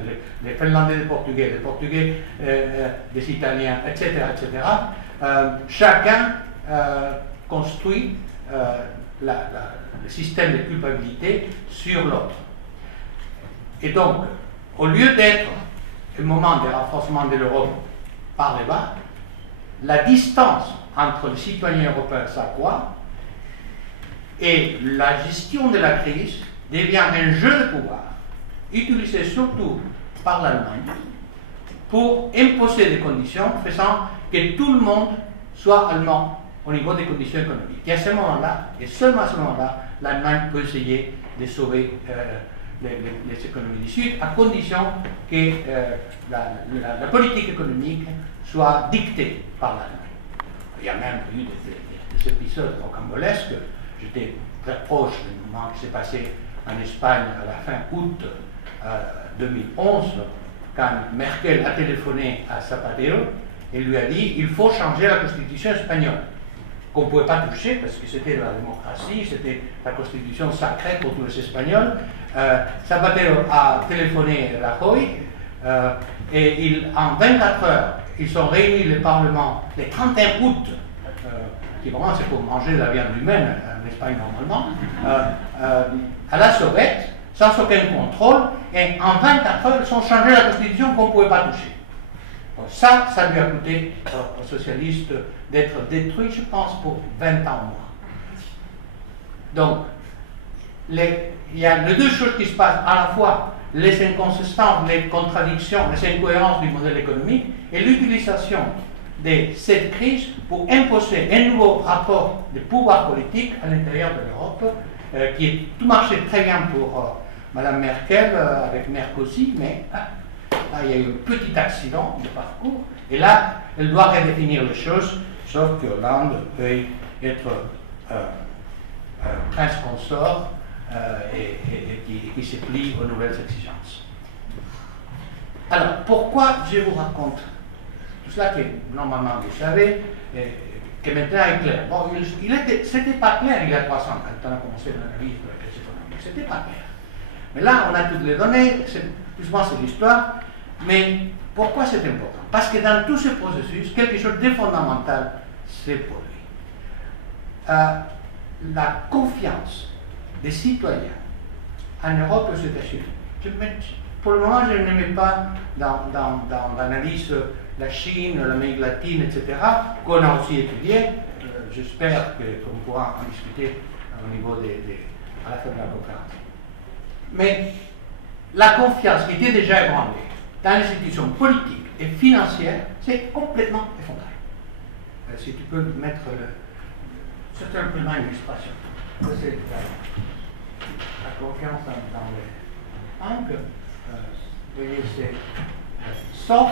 les Finlandais des Portugais, les Portugais des Italiens, etc., etc., chacun construit le système de culpabilité sur l'autre. Et donc, au lieu d'être le moment de renforcement de l'Europe par les bas, la distance entre les citoyens européens s'accroît et la gestion de la crise devient un jeu de pouvoir utilisé surtout par l'Allemagne pour imposer des conditions faisant que tout le monde soit allemand au niveau des conditions économiques. Et à ce moment-là, et seulement à ce moment-là, l'Allemagne peut essayer de sauver les économies du Sud, à condition que la politique économique soit dictée par l'Allemagne. Il y a même eu des épisodes rocambolesques. J'étais très proche du moment qui s'est passé en Espagne à la fin août 2011, quand Merkel a téléphoné à Zapatero et lui a dit il faut changer la constitution espagnole, qu'on ne pouvait pas toucher parce que c'était la démocratie, c'était la constitution sacrée pour tous les Espagnols. Zapatero a téléphoné à Rajoy et en 24 heures, ils ont réuni le Parlement le 31 août, qui vraiment c'est pour manger de la viande humaine en Espagne normalement, à la sauvette, sans aucun contrôle, et en 24 heures, ils ont changé la constitution qu'on ne pouvait pas toucher. Ça lui a coûté aux socialistes d'être détruits, je pense, pour 20 ans moins. Donc, il y a les deux choses qui se passent, à la fois les inconsistances, les contradictions, les incohérences du modèle économique et l'utilisation de cette crise pour imposer un nouveau rapport de pouvoir politique à l'intérieur de l'Europe, tout marchait très bien pour Mme Merkel avec Mercosi, mais là, il y a eu un petit accident de parcours, et là, elle doit redéfinir les choses, sauf que Hollande peut être prince consort et qui se plie aux nouvelles exigences. Alors, pourquoi je vous raconte tout cela que normalement vous savez, que maintenant est clair. Bon, c'était pas clair il y a 3 ans, quand on a commencé l'analyse de la crise économique, c'était pas clair. Mais là, on a toutes les données, plus souvent c'est l'histoire, mais pourquoi c'est important? Parce que dans tout ce processus, quelque chose de fondamental s'est produit. La confiance des citoyens en Europe et aux États-Unis. Pour le moment, je ne mets pas dans l'analyse la Chine, l'Amérique latine, etc., qu'on a aussi étudié. J'espère qu'on pourra en discuter au niveau à la fin de la conférence. Mais la confiance qui était déjà ébranlée dans les institutions politiques et financières s'est complètement effondrée. Si tu peux mettre c'est simplement une illustration. C'est la confiance dans les banques. Vous voyez, c'est sauf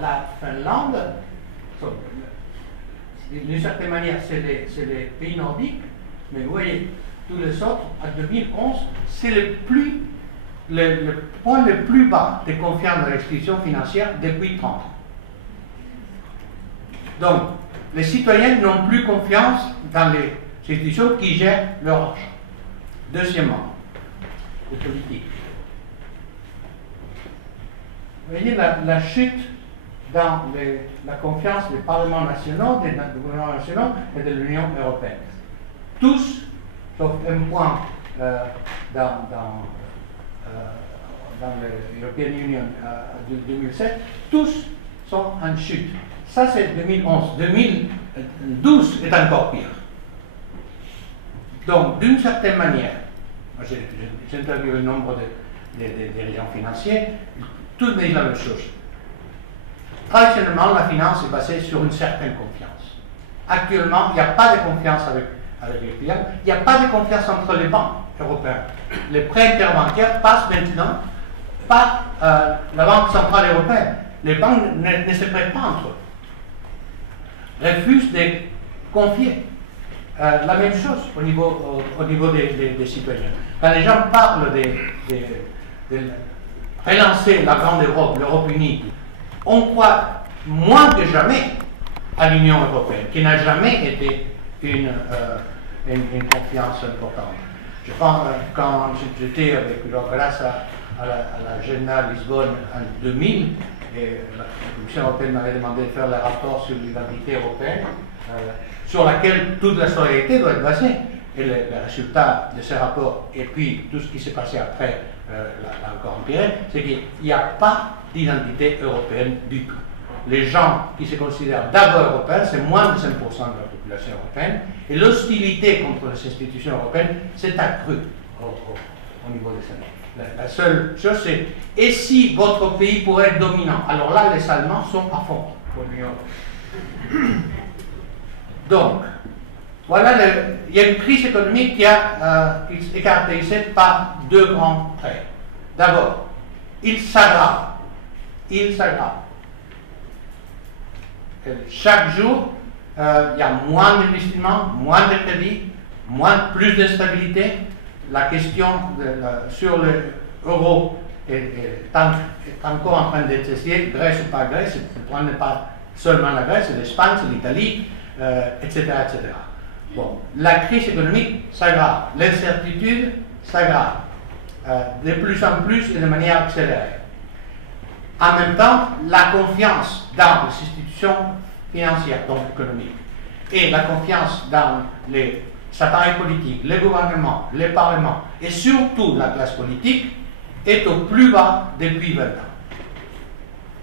la Finlande, d'une certaine manière, c'est les pays nordiques, mais vous voyez, tous les autres, en 2011, c'est le point le plus bas de confiance dans l'institution financière depuis 30 ans. Donc, les citoyens n'ont plus confiance dans les institutions qui gèrent leur argent. Deuxièmement, les politiques. Vous voyez la chute dans la confiance des parlements nationaux, des gouvernements nationaux et de l'Union européenne. Tous, sauf un point dans l'European Union de 2007, tous sont en chute. Ça, c'est 2011. 2012 est encore pire. Donc, d'une certaine manière, j'ai interviewé le nombre de dirigeants financiers, tous disent la même chose. Traditionnellement, la finance est basée sur une certaine confiance. Actuellement, il n'y a pas de confiance avec les clients, il n'y a pas de confiance entre les banques européennes. Les prêts interbancaires passent maintenant par la Banque centrale européenne. Les banques ne se prêtent pas entre eux. Refusent de confier. La même chose au niveau des citoyens. Quand les gens parlent de relancer la grande Europe, l'Europe unie, on croit moins que jamais à l'Union européenne, qui n'a jamais été une confiance importante. Je pense quand j'étais grâce à la Gena Lisbonne en 2000, et la Commission européenne m'avait demandé de faire le rapport sur l'identité européenne, sur laquelle toute la solidarité doit être basée. Et le résultat de ce rapport, et puis tout ce qui s'est passé après, l'a encore empiré, c'est qu'il n'y a pas d'identité européenne du tout. Les gens qui se considèrent d'abord européens, c'est moins de 5% de la population européenne, et l'hostilité contre les institutions européennes s'est accrue au niveau des années. La seule chose, c'est et si votre pays pourrait être dominant? Alors là, les Allemands sont à fond pour l'Union européenne. Donc, voilà, il y a une crise économique qui est caractérisée par 2 grands traits. D'abord, il s'aggrave. Il s'aggrave. Chaque jour, il y a moins d'investissements, moins de crédits, plus d'instabilité. La question sur l'euro est encore en train d'être essayée, Grèce ou pas Grèce. Le problème n'est pas seulement la Grèce, c'est l'Espagne, c'est l'Italie, etc., etc. Bon, la crise économique s'aggrave, l'incertitude s'aggrave, de plus en plus et de manière accélérée. En même temps, la confiance dans les institutions financières, donc économiques, et la confiance dans les appareils politiques, les gouvernements, les parlements, et surtout la classe politique, est au plus bas depuis 20 ans.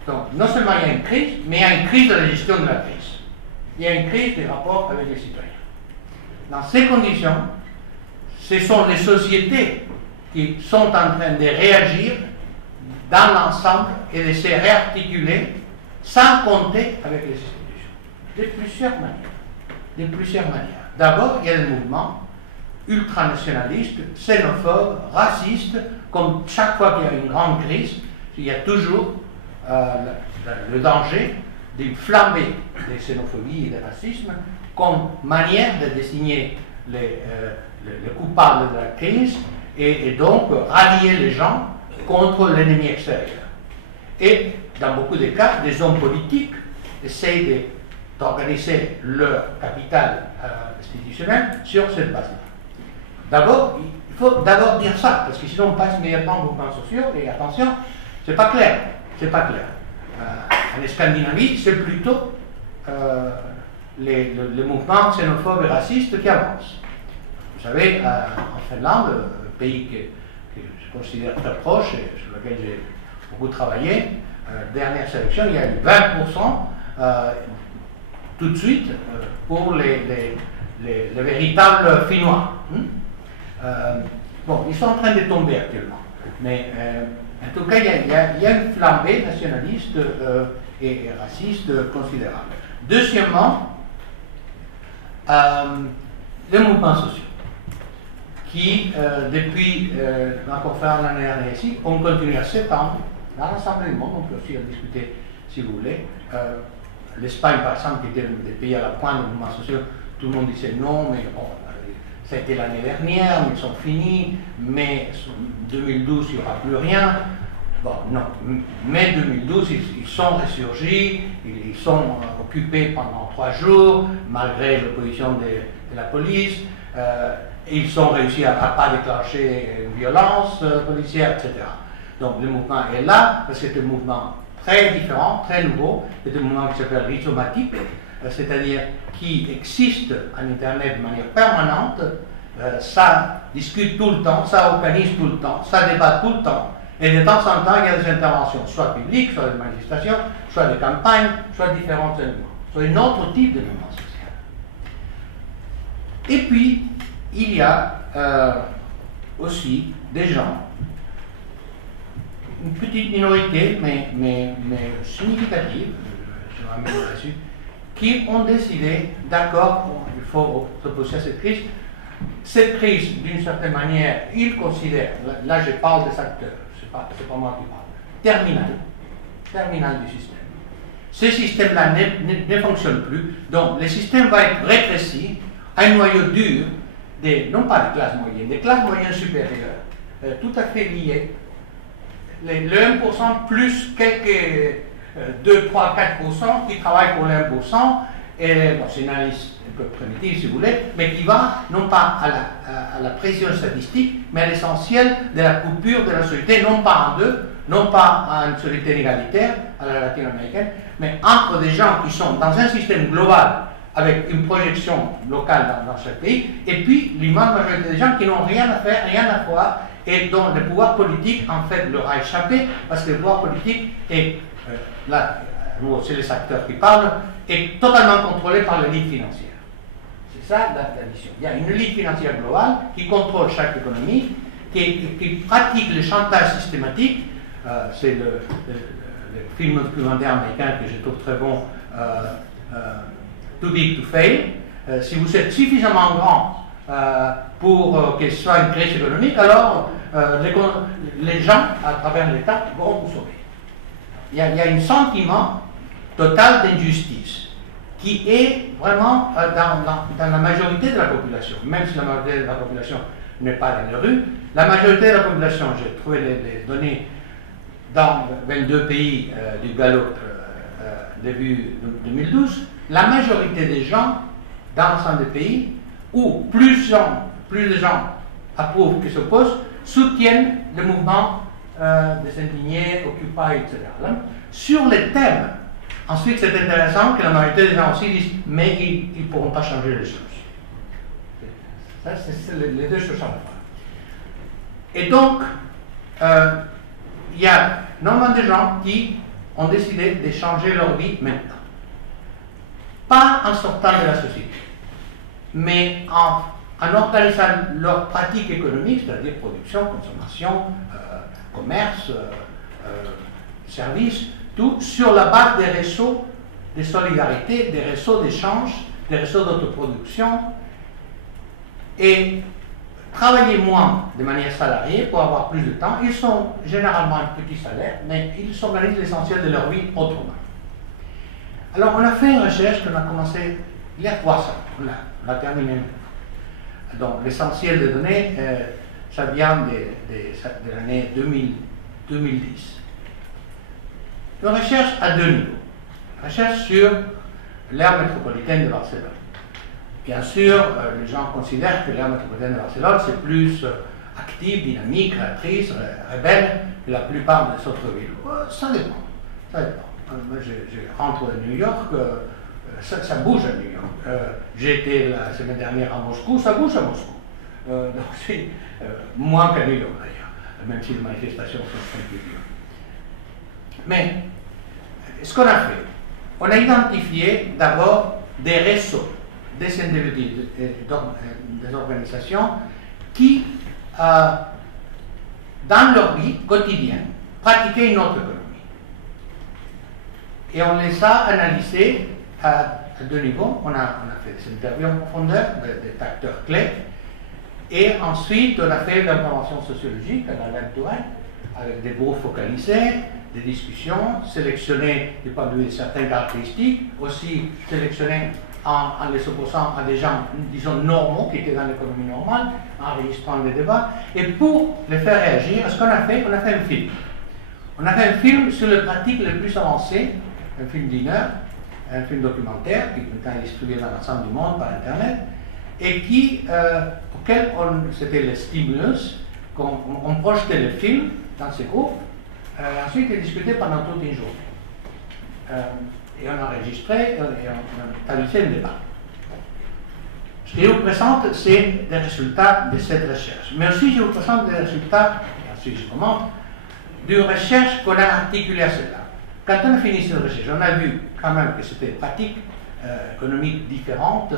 Donc, non seulement il y a une crise, mais il y a une crise de la gestion de la crise. Il y a une crise des rapports avec les citoyens. Dans ces conditions, ce sont les sociétés qui sont en train de réagir dans l'ensemble et de se réarticuler sans compter avec les institutions. De plusieurs manières. De plusieurs manières. D'abord, il y a le mouvement ultranationaliste, xénophobe, raciste, comme chaque fois qu'il y a une grande crise, il y a toujours le danger d'une flambée de xénophobie et de racisme comme manière de désigner les coupables de la crise et donc rallier les gens contre l'ennemi extérieur. Et dans beaucoup de cas, des hommes politiques essayent d'organiser leur capital institutionnel sur cette base-là. D'abord, il faut d'abord dire ça, parce que sinon on passe immédiatement aux mouvements sociaux, et attention, c'est pas clair, c'est pas clair. En Scandinavie, c'est plutôt les mouvements xénophobes et racistes qui avancent. Vous savez, en Finlande, un pays que je considère très proche et sur lequel j'ai beaucoup travaillé, dernière sélection, il y a eu 20% tout de suite pour les véritables Finnois. Bon, ils sont en train de tomber actuellement. Mais en tout cas, il y a une flambée nationaliste et raciste considérable. Deuxièmement, les mouvements sociaux qui, depuis la conférence l'année dernière ici, ont continué à s'étendre dans l'ensemble du monde. On peut aussi en discuter si vous voulez. L'Espagne, par exemple, qui était des pays à la pointe des mouvements sociaux, tout le monde disait non, mais bon, ça a été l'année dernière, mais ils sont finis, mais 2012, il n'y aura plus rien. Bon, non, mai 2012, ils sont ressurgis, ils sont occupés pendant 3 jours, malgré l'opposition de la police, et ils ont réussi à ne pas déclencher une violence policière, etc. Donc le mouvement est là, parce que c'est un mouvement très différent, très nouveau, c'est un mouvement qui s'appelle rhizomatique, c'est-à-dire qui existe en Internet de manière permanente, ça discute tout le temps, ça organise tout le temps, ça débat tout le temps, et de temps en temps, il y a des interventions, soit publiques, soit des manifestations, soit des campagnes, soit différents éléments, soit un autre type de mouvement social. Et puis, il y a aussi des gens, une petite minorité, mais significative, je vais revenir là-dessus, qui ont décidé, d'accord, il faut s'opposer à cette crise. Cette crise, d'une certaine manière, ils considèrent, là je parle des acteurs, c'est pas moi qui parle, terminal du système. Ce système-là ne fonctionne plus, donc le système va être rétréci à un noyau dur, non pas des classes moyennes, des classes moyennes supérieures, tout à fait liées. Le 1% plus quelques 2, 3, 4% qui travaillent pour le 1%, et bon, c'est une analyse un peu primitive si vous voulez, mais qui va non pas à la pression statistique, mais à l'essentiel de la coupure de la société, non pas en deux, non pas à une société égalitaire, à la latino-américaine, mais entre des gens qui sont dans un système global avec une projection locale dans chaque pays, et puis l'immense majorité des gens qui n'ont rien à faire, rien à voir, et dont le pouvoir politique en fait leur a échappé, parce que le pouvoir politique est, là, c'est les acteurs qui parlent, est totalement contrôlé par l'élite financière. C'est ça la mission. Il y a une élite financière globale qui contrôle chaque économie, qui pratique le chantage systématique. C'est le film documentaire américain que je trouve très bon, Too Big to Fail. Si vous êtes suffisamment grand pour que ce soit une crise économique, alors les gens, à travers l'État, vont vous sauver. Il y a un sentiment total d'injustice qui est vraiment dans la majorité de la population, même si la majorité de la population n'est pas dans les rues. La majorité de la population, j'ai trouvé les données dans 22 pays du Gallup début 2012, la majorité des gens dans l'ensemble des pays où plus de gens approuvent que s'opposent, soutiennent le mouvement des indignés, Occupy, etc. Sur les thèmes, ensuite c'est intéressant que la majorité des gens aussi disent mais ils ne pourront pas changer les choses. Ça, c'est les deux choses à la fois. Et donc, il y a énormément de gens qui ont décidé de changer leur vie maintenant. Pas en sortant de la société, mais en organisant leur pratique économique, c'est-à-dire production, consommation, commerce, services, tout sur la base des réseaux de solidarité, des réseaux d'échange, des réseaux d'autoproduction, et travailler moins de manière salariée pour avoir plus de temps. Ils sont généralement un petit salaire, mais ils s'organisent l'essentiel de leur vie autrement. Alors on a fait une recherche qu'on a commencé il y a 3 ans, on l'a terminée. Donc l'essentiel des données, ça vient de l'année 2010. Une recherche à 2 niveaux. Une recherche sur l'aire métropolitaine de Barcelone. Bien sûr, les gens considèrent que l'aire métropolitaine de Barcelone, c'est plus active, dynamique, créatrice, rebelle que la plupart des autres villes. Ça dépend. Ça dépend. Moi, je rentre de New York, ça bouge à New York. J'étais la semaine dernière à Moscou, ça bouge à Moscou. Donc c'est moins qu'à New York d'ailleurs, même si les manifestations sont plus dures. Mais ce qu'on a fait, on a identifié d'abord des réseaux, des individus, des organisations qui, dans leur vie quotidienne, pratiquaient une autre économie. Et on les a analysés à 2 niveaux. On a fait des interviews en profondeur des acteurs clés. Et ensuite, on a fait l'intervention sociologique, un électoral, avec des groupes focalisés, des discussions, sélectionner du point de vue de certaines caractéristiques, aussi sélectionner en les opposant à des gens, disons, normaux, qui étaient dans l'économie normale, enregistrant les débats. Et pour les faire réagir, ce qu'on a fait un film. On a fait un film sur les pratiques les plus avancées, un film d'1 heure, un film documentaire, qui maintenant est distribué dans l'ensemble du monde par Internet, et auquel c'était le stimulus, qu'on projetait le film dans ces groupes, ensuite il discutait pendant toute une journée. Et on enregistrait et on établissait le débat. Ce que je vous présente, c'est des résultats de cette recherche. Mais aussi, je vous présente des résultats, et ensuite je commente, d'une recherche qu'on a articulée à cela. Quand on a fini cette recherche, on a vu quand même que c'était des pratiques économiques différentes,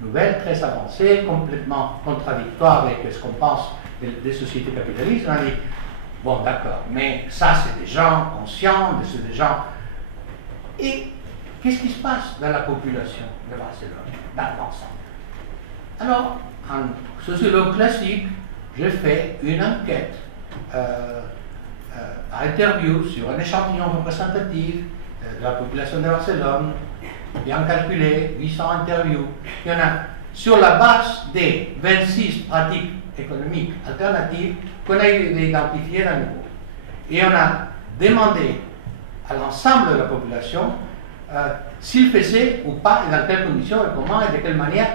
nouvelles, très avancées, complètement contradictoires avec ce qu'on pense des sociétés capitalistes. On a dit, bon d'accord, mais ça c'est des gens conscients, c'est des gens... Et qu'est-ce qui se passe dans la population de Barcelone, dans l'ensemble? Alors, en sociologue classique, j'ai fait une enquête à interview sur un échantillon représentatif de la population de Barcelone, bien calculé, 800 interviews. Il y en a sur la base des 26 pratiques économiques alternatives qu'on a identifiées dans le groupe. Et on a demandé à l'ensemble de la population s'ils faisaient ou pas, et dans quelles conditions, et comment, et de quelle manière,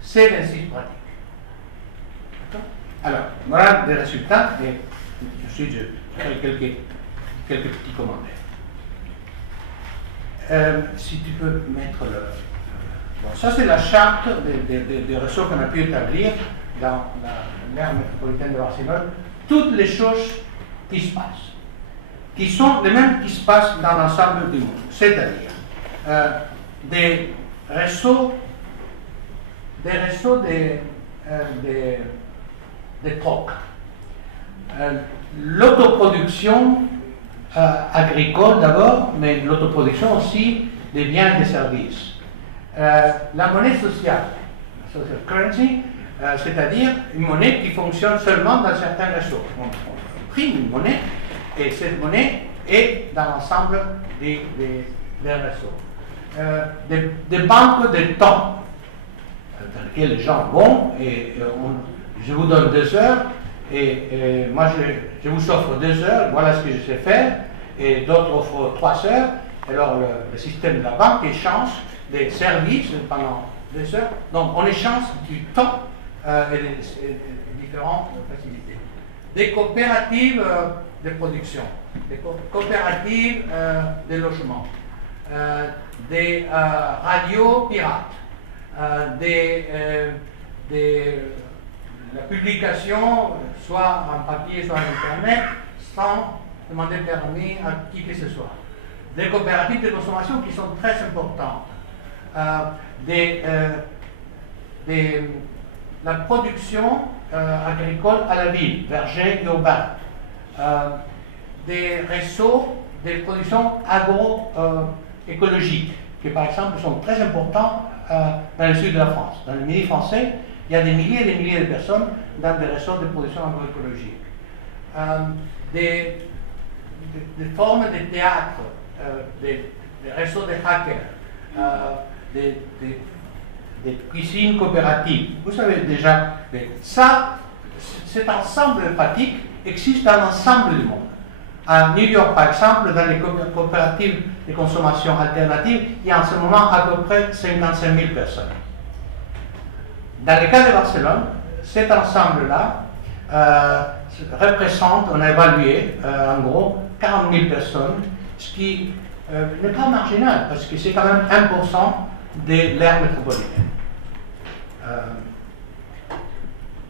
ces 26 pratiques. Alors, voilà des résultats, et ensuite je ferai quelques petits commentaires. Si tu peux mettre le... Bon, ça c'est la charte des réseaux qu'on a pu établir dans l'aire métropolitaine de Barcelone. Toutes les choses qui se passent, qui sont les mêmes qui se passent dans l'ensemble du monde. C'est-à-dire des réseaux de troc. L'autoproduction agricole d'abord, mais l'autoproduction aussi des biens et des services. La monnaie sociale, la social currency, c'est-à-dire une monnaie qui fonctionne seulement dans certains réseaux. On imprime une monnaie et cette monnaie est dans l'ensemble des réseaux. Des banques de temps dans lesquelles les gens vont et je vous donne 2 heures et moi je vous offre 2 heures, voilà ce que je sais faire, et d'autres offrent 3 heures. Alors le système de la banque échange des services pendant 2 heures. Donc on échange du temps et des différentes facilités. Des coopératives de production, des coopératives de logement, des radios pirates, la publication, soit en papier, soit en internet, sans demander permis à qui que ce soit. des coopératives de consommation qui sont très importantes, la production agricole à la ville, verger urbain, des réseaux de production agroécologique, qui par exemple sont très importants dans le sud de la France. Dans le Midi français, il y a des milliers et des milliers de personnes dans des réseaux de production agroécologique. Des formes de théâtre, des réseaux de hackers, des cuisines coopératives. Vous savez déjà, ça, cet ensemble de pratiques existe dans l'ensemble du monde. À New York, par exemple, dans les coopératives de consommation alternative, il y a en ce moment à peu près 55 000 personnes. Dans le cas de Barcelone, cet ensemble-là représente, on a évalué en gros 40 000 personnes, ce qui n'est pas marginal, parce que c'est quand même 1% de l'aire métropolitaine.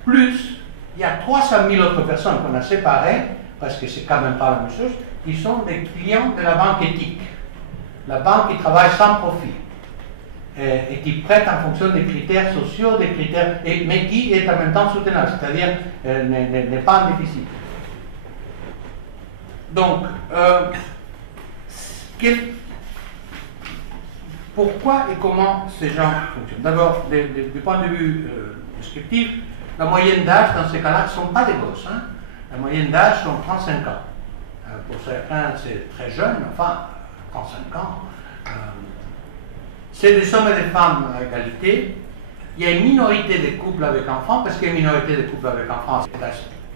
Plus, il y a 300 000 autres personnes qu'on a séparées, parce que c'est quand même pas la même chose, qui sont des clients de la banque éthique. La banque qui travaille sans profit et qui prête en fonction des critères sociaux, des critères, mais qui est en même temps soutenable, c'est-à-dire n'est pas en déficit. Donc, pourquoi et comment ces gens fonctionnent? D'abord, du point de vue descriptif, la moyenne d'âge dans ces cas-là ne sont pas des gosses. Hein. La moyenne d'âge sont 35 ans. Pour certains, c'est très jeune, enfin, 35 ans. C'est des hommes et des femmes à égalité. Il y a une minorité de couples avec enfants, parce qu'il y a une minorité de couples avec enfants,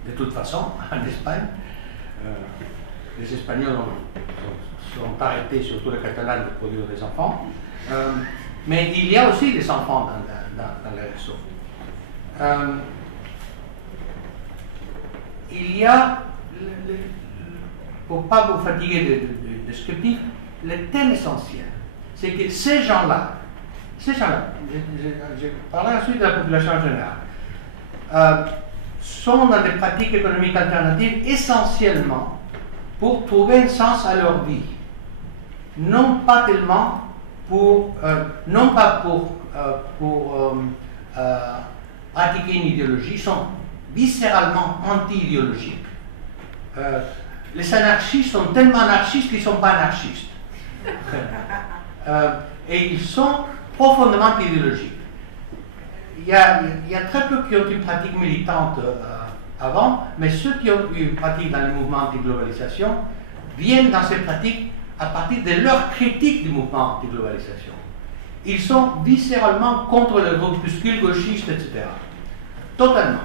de toute façon, en Espagne. Les Espagnols sont arrêtés, surtout les Catalans, de produire des enfants. Mais il y a aussi des enfants dans les réseaux. Il y a, pour ne pas vous fatiguer de descriptif, le thème essentiel, c'est que ces gens-là, je parlerai ensuite de la population en général, sont dans des pratiques économiques alternatives essentiellement pour trouver un sens à leur vie. Non pas tellement pour pratiquer une idéologie, ils sont viscéralement anti-idéologiques. Les anarchistes sont tellement anarchistes qu'ils ne sont pas anarchistes. Et ils sont profondément idéologiques. Il y a très peu qui ont une pratique militante avant, mais ceux qui ont eu une pratique dans le mouvement anti-globalisation viennent dans ces pratiques à partir de leur critique du mouvement anti-globalisation. Ils sont viscéralement contre le groupuscule gauchiste, etc. Totalement.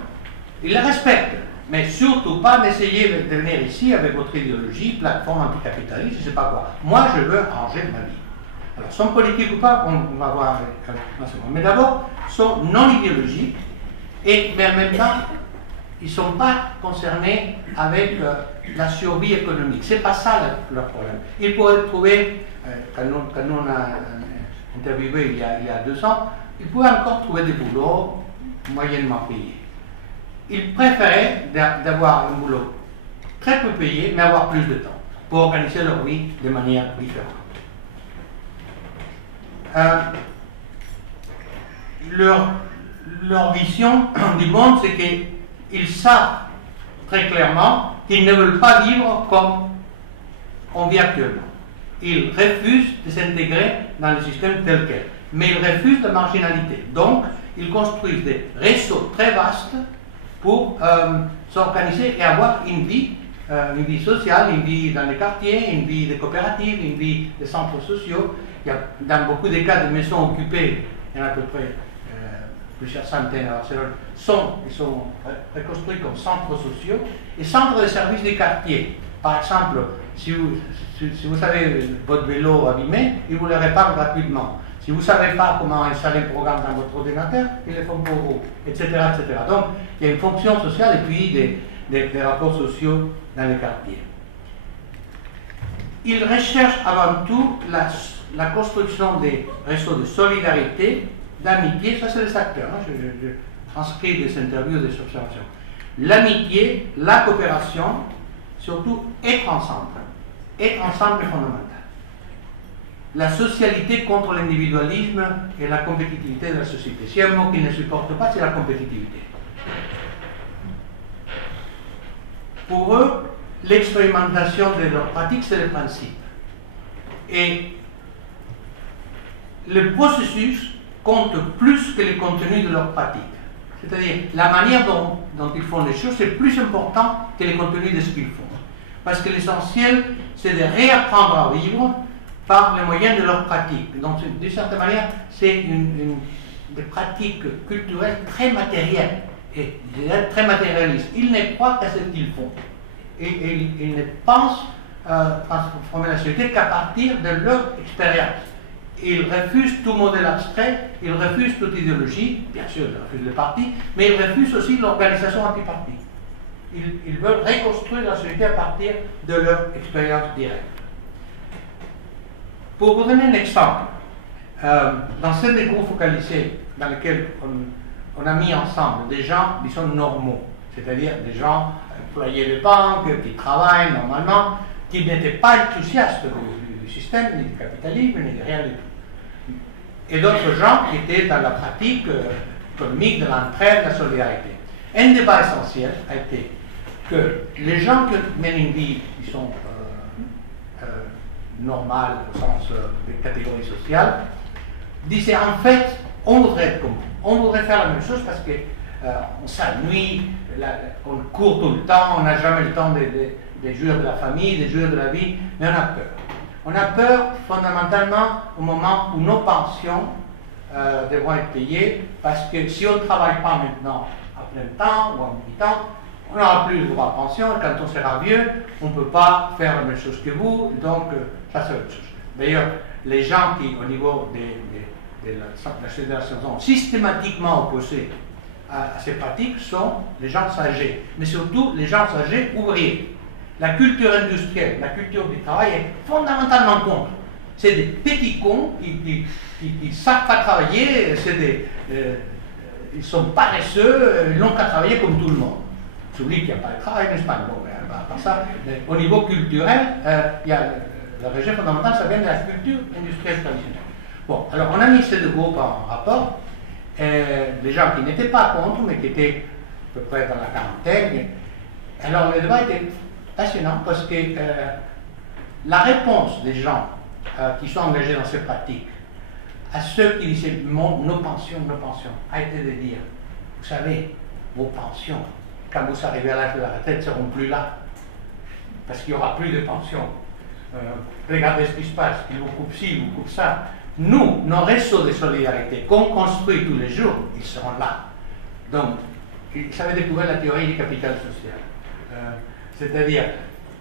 Ils les respectent, mais surtout pas d'essayer de venir ici avec votre idéologie, plateforme anticapitaliste, je ne sais pas quoi. Moi, je veux arranger ma vie. Alors, sont politiques ou pas, on va voir un second. Mais d'abord, sont non idéologiques, mais en même temps, ils ne sont pas concernés avec la survie économique. Ce n'est pas ça leur problème. Ils pourraient trouver, quand nous on a interviewé il y a 2 ans, ils pouvaient encore trouver des boulots moyennement payés. Ils préféraient d'avoir un boulot très peu payé, mais avoir plus de temps pour organiser leur vie de manière différente. Leur vision du monde, c'est qu'ils savent très clairement qu'ils ne veulent pas vivre comme on vit actuellement. Ils refusent de s'intégrer dans le système tel quel, mais ils refusent la marginalité. Donc, ils construisent des réseaux très vastes pour s'organiser et avoir une vie sociale, une vie dans les quartiers, une vie de coopératives, une vie de centres sociaux. Il y a dans beaucoup de cas de maisons occupées, il y en a à peu près plusieurs centaines à Barcelone, ils sont reconstruits comme centres sociaux et centres de services des quartiers. Par exemple, si vous avez votre vélo abîmé, ils vous le réparent gratuitement. Si vous ne savez pas comment installer le programme dans votre ordinateur, ils le font pour vous, etc., etc. Donc, il y a une fonction sociale et puis des rapports sociaux dans les quartiers. Ils recherchent avant tout la construction des réseaux de solidarité, d'amitié, ça c'est les acteurs, hein, je transcris des interviews, des observations. L'amitié, la coopération, surtout être ensemble. Être ensemble est fondamental. la socialité contre l'individualisme et la compétitivité de la société. Si un mot qu'ils ne supportent pas, c'est la compétitivité. Pour eux, l'expérimentation de leur pratique, c'est le principe. Et le processus compte plus que le contenu de leur pratique. C'est-à-dire, la manière dont ils font les choses, c'est plus important que le contenu de ce qu'ils font. Parce que l'essentiel, c'est de réapprendre à vivre par les moyens de leur pratique. Donc, d'une certaine manière, c'est des pratiques culturelles très matérielles et très matérialistes. Ils ne croient qu'à ce qu'ils font. Et ils ne pensent transformer la société qu'à partir de leur expérience. Ils refusent tout modèle abstrait, ils refusent toute idéologie, bien sûr, ils refusent les partis, mais ils refusent aussi l'organisation antipartie. Ils veulent reconstruire la société à partir de leur expérience directe. Pour vous donner un exemple, dans ce des groupes focalisés dans lesquels on a mis ensemble des gens, disons, normaux, c'est-à-dire des gens employés de banque, qui travaillent normalement, qui n'étaient pas enthousiastes du système, ni du capitalisme, ni de rien du tout. Et d'autres gens qui étaient dans la pratique économique de l'entraide, de la solidarité. Un débat essentiel a été que les gens qui mènent une vie, qui sont normales au sens des catégories sociales, disaient en fait, on voudrait être comme vous, on voudrait faire la même chose parce que on s'ennuie, on court tout le temps, on n'a jamais le temps de jouir de la famille, de jouir de la vie, mais on a peur. On a peur fondamentalement au moment où nos pensions devront être payées, parce que si on ne travaille pas maintenant à plein temps ou en mi-temps, on n'aura plus le droit à pension, et quand on sera vieux, on ne peut pas faire la même chose que vous, donc ça c'est autre chose. D'ailleurs, les gens qui, au niveau de la fédération, sont systématiquement opposés à ces pratiques sont les gens âgés, mais surtout les gens âgés ouvriers. La culture industrielle, la culture du travail est fondamentalement contre. C'est des petits cons qui ne savent pas travailler, ils sont paresseux, ils n'ont qu'à travailler comme tout le monde. J'oublie qu'il n'y a pas de travail en Espagne. Bon, à part ça, au niveau culturel, il y a le régime fondamental, ça vient de la culture industrielle traditionnelle. Bon, alors on a mis ces deux groupes en rapport. Les gens qui n'étaient pas contre, mais qui étaient à peu près dans la quarantaine. Alors le débat était passionnant parce que la réponse des gens qui sont engagés dans ces pratiques à ceux qui disaient nos pensions, a été de dire, vous savez, vos pensions, quand vous arrivez à l'âge de la retraite, ne seront plus là, parce qu'il n'y aura plus de pensions. Regardez ce qui se passe, ils vous coupent ci, ils vous coupent ça. Nous, nos réseaux de solidarité qu'on construit tous les jours, ils seront là. Donc, ils avaient découvert la théorie du capital social. C'est-à-dire,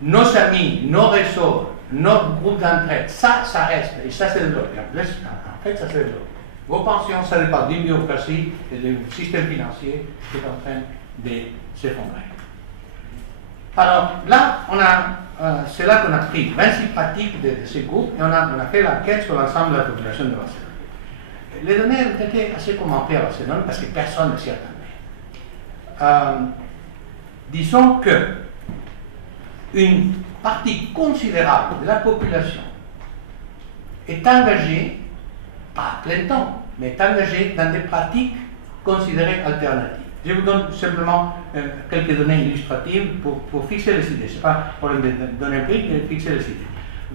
nos amis, nos réseaux, notre groupe d'entraide, ça reste, et ça c'est de l'autre. En fait, ça c'est de l'autre. Vos pensions, ça dépend d'une bureaucratie et d'un système financier qui est en train de s'effondrer. Alors là, c'est là qu'on a pris 26 pratiques de ces groupes et on a fait l'enquête sur l'ensemble de la population de Barcelone. Les données ont été assez commentées à Barcelone parce que personne ne s'y attendait. Disons que une partie considérable de la population est engagée, pas à plein temps, mais est engagée dans des pratiques considérées alternatives. Je vous donne simplement quelques données illustratives pour fixer les idées. Ce n'est pas pour donner un prix, mais fixer les idées.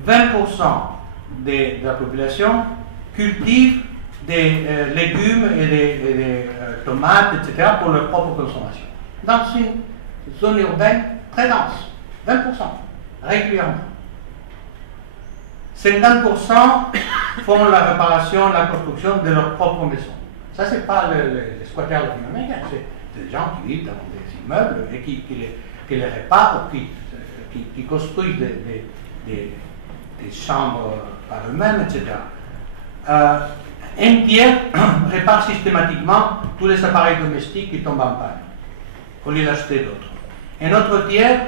20% de la population cultive des légumes et des tomates, etc., pour leur propre consommation. Dans une zone urbaine très dense, 20%, régulièrement. 50% font la réparation, la construction de leur propre maison. Ça, ce n'est pas les squatters latino-américains, c'est des gens qui vivent dans des immeubles et qui les réparent, qui construisent des chambres par eux-mêmes, etc. Un tiers répare systématiquement tous les appareils domestiques qui tombent en panne, au lieu d'acheter d'autres. Un autre tiers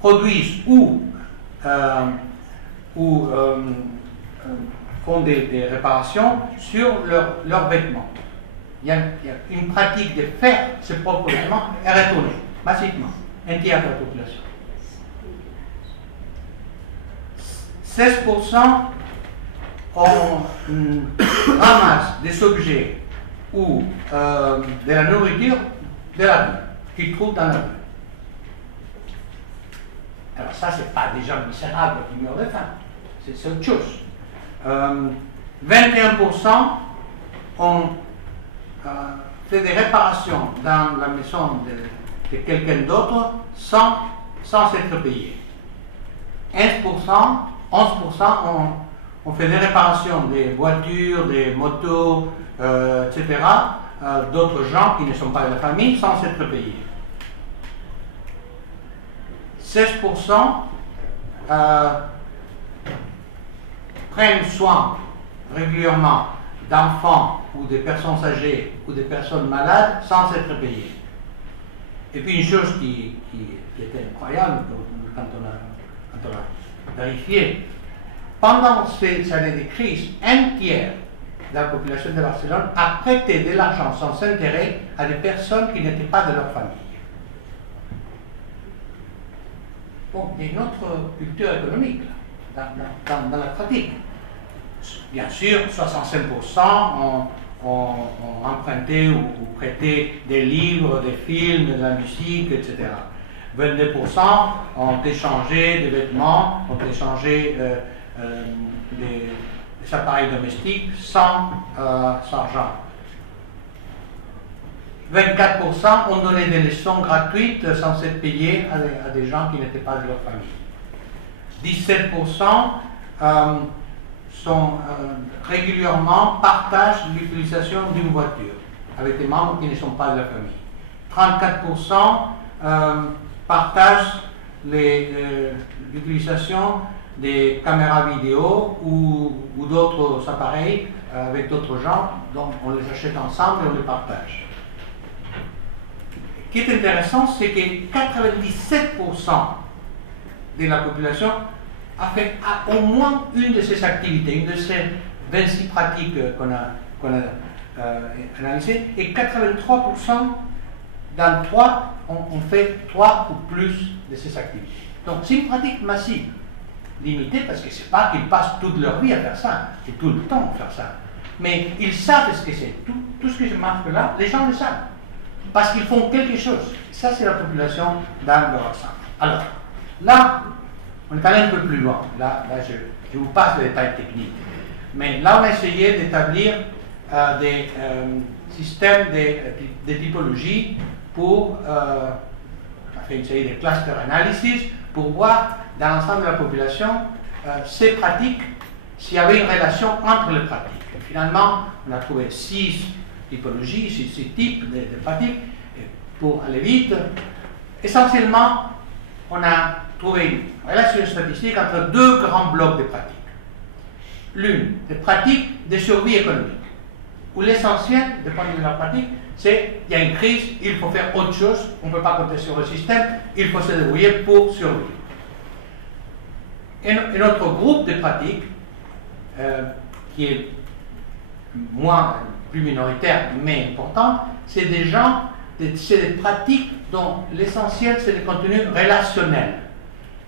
produisent ou font des réparations sur leurs vêtements. Il y a une pratique de faire ses propres vêtements et retourner, massivement, un tiers de la population. 16% on ramasse des objets ou de la nourriture de la rue, qu'ils trouvent dans la rue. Alors ça, c'est pas des gens misérables qui meurent de faim, c'est autre chose. 21% ont fait des réparations dans la maison de quelqu'un d'autre sans être payé. 11% ont fait des réparations des voitures, des motos, etc., d'autres gens qui ne sont pas de la famille sans être payés. 16% prennent soin régulièrement d'enfants ou de personnes âgées ou de personnes malades sans être payés. Et puis une chose qui était incroyable quand on a vérifié, pendant ces années de crise, un tiers de la population de Barcelone a prêté de l'argent sans intérêt à des personnes qui n'étaient pas de leur famille. Bon, il y a une autre culture économique là, dans la pratique. Bien sûr, 65% ont emprunté ou prêté des livres, des films, de la musique, etc. 22% ont échangé des vêtements, ont échangé des appareils domestiques sans argent. 24% ont donné des leçons gratuites sans être payés à des gens qui n'étaient pas de leur famille. 17% régulièrement partagent l'utilisation d'une voiture avec des membres qui ne sont pas de la famille. 34% partagent l'utilisation des caméras vidéo ou d'autres appareils avec d'autres gens, donc on les achète ensemble et on les partage. Ce qui est intéressant, c'est que 97% de la population a fait au moins une de ces activités, une de ces 26 pratiques qu'on a analysées, et 83% d'entre eux ont fait 3 ou plus de ces activités. Donc c'est une pratique massive, limitée, parce que c'est pas qu'ils passent toute leur vie à faire ça, et tout le temps à faire ça. Mais ils savent ce que c'est. Tout ce que je marque là, les gens le savent. Parce qu'ils font quelque chose. Ça, c'est la population dans leur ensemble. Alors, là, on est allé un peu plus loin. Là je vous passe les détails techniques. Mais là, on a essayé d'établir des systèmes de typologie pour faire une série de cluster analysis pour voir dans l'ensemble de la population ces pratiques, s'il y avait une relation entre les pratiques. Et finalement, on a trouvé 6 typologies, 6 types de pratiques. Et pour aller vite, essentiellement, on a trouvé une relation statistique entre 2 grands blocs de pratiques. L'une, des pratiques de survie économique, où l'essentiel, du point de vue de la pratique, c'est qu'il y a une crise, il faut faire autre chose, on ne peut pas compter sur le système, il faut se débrouiller pour survivre. Et notre groupe de pratiques, qui est plus minoritaire mais important, c'est des gens, c'est des pratiques dont l'essentiel c'est le contenu relationnel,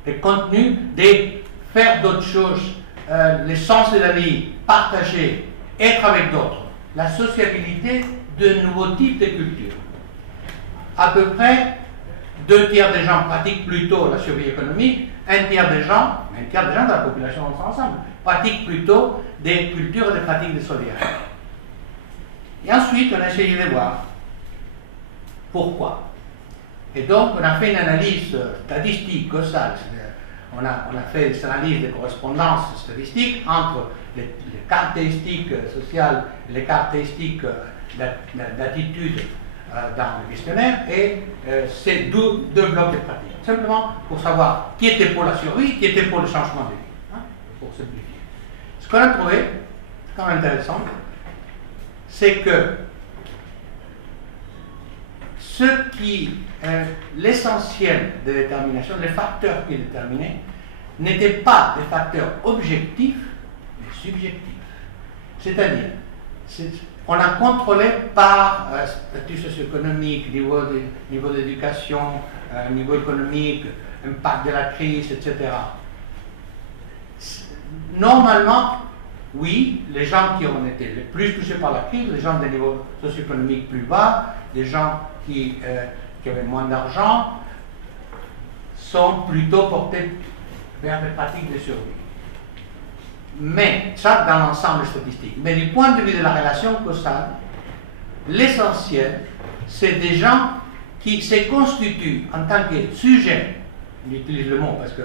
le contenu de faire d'autres choses, le sens de la vie, partager, être avec d'autres, la sociabilité de nouveaux types de cultures. À peu près 2 tiers des gens pratiquent plutôt la survie économique, un tiers des gens de la population ensemble pratiquent plutôt des cultures et des pratiques de solidarité. Et ensuite, on a essayé de voir pourquoi. Et donc, on a fait une analyse statistique causale. On a fait des analyses de correspondance statistique entre les caractéristiques sociales et les caractéristiques d'attitude dans le questionnaire et ces deux blocs de pratiques. Simplement pour savoir qui était pour la survie, qui était pour le changement de vie. Hein, pour simplifier. Ce qu'on a trouvé, c'est quand même intéressant, c'est que l'essentiel de détermination, les facteurs qui déterminaient, n'étaient pas des facteurs objectifs, mais subjectifs. C'est-à-dire, on a contrôlé par statut socio-économique, niveau d'éducation, niveau économique, impact de la crise, etc. normalement, oui, les gens qui ont été les plus touchés par la crise, les gens des niveaux socio-économiques plus bas, les gens qui avaient moins d'argent, sont plutôt portés vers des pratiques de survie. Mais, ça dans l'ensemble statistique. Mais du point de vue de la relation causale, l'essentiel, c'est des gens qui se constituent en tant que sujets, j'utilise le mot parce que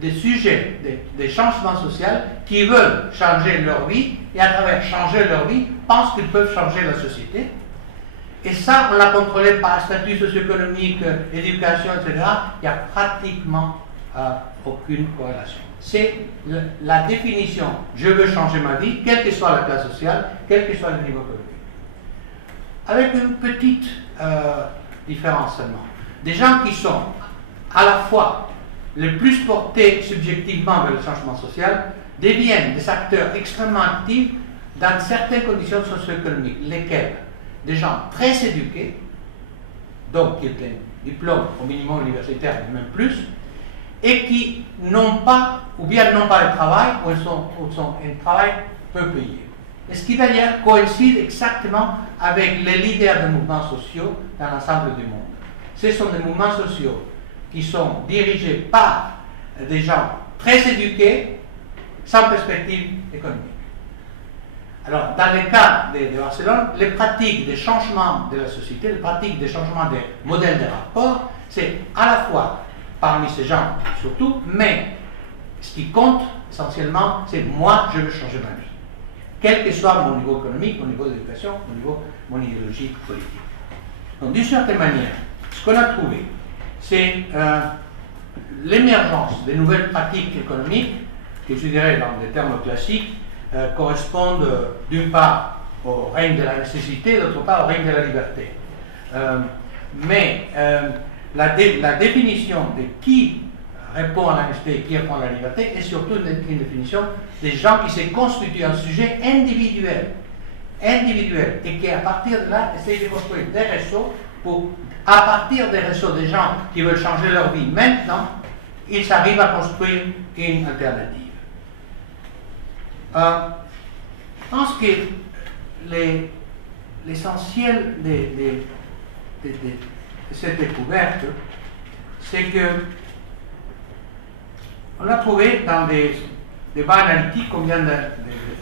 des sujets, des changements sociaux qui veulent changer leur vie et à travers changer leur vie pensent qu'ils peuvent changer la société. Et ça, on l'a contrôlé par statut socio-économique, éducation, etc. Il n'y a pratiquement aucune corrélation. C'est la définition, je veux changer ma vie, quelle que soit la classe sociale, quel que soit le niveau économique. Avec une petite différence seulement. Des gens qui sont à la fois les plus portés subjectivement vers le changement social deviennent des acteurs extrêmement actifs dans certaines conditions socio-économiques, lesquelles des gens très éduqués, donc qui ont un diplôme au minimum universitaire, même plus, et qui n'ont pas, ou bien n'ont pas de travail, ou sont un travail peu payé. Et ce qui d'ailleurs coïncide exactement avec les leaders des mouvements sociaux dans l'ensemble du monde. Ce sont des mouvements sociaux qui sont dirigés par des gens très éduqués, sans perspective économique. Alors, dans le cas de Barcelone, les pratiques de changement de la société, les pratiques de changement des modèles de rapport, c'est à la fois parmi ces gens surtout, mais ce qui compte essentiellement, c'est moi, je veux changer ma vie. Quel que soit mon niveau économique, mon niveau d'éducation, mon idéologie politique. Donc, d'une certaine manière, ce qu'on a trouvé, c'est l'émergence de nouvelles pratiques économiques, qui, je dirais, dans des termes classiques, correspondent d'une part au règne de la nécessité, d'autre part au règne de la liberté. Mais la définition de qui répond à la nécessité et qui répond à la liberté est surtout une définition des gens qui se constituent un sujet individuel, et qui à partir de là essayent de construire des réseaux pour, à partir des réseaux des gens qui veulent changer leur vie maintenant, ils arrivent à construire une alternative. Je pense que l'essentiel de cette découverte, c'est que on a trouvé dans des débats analytiques qu'on vient de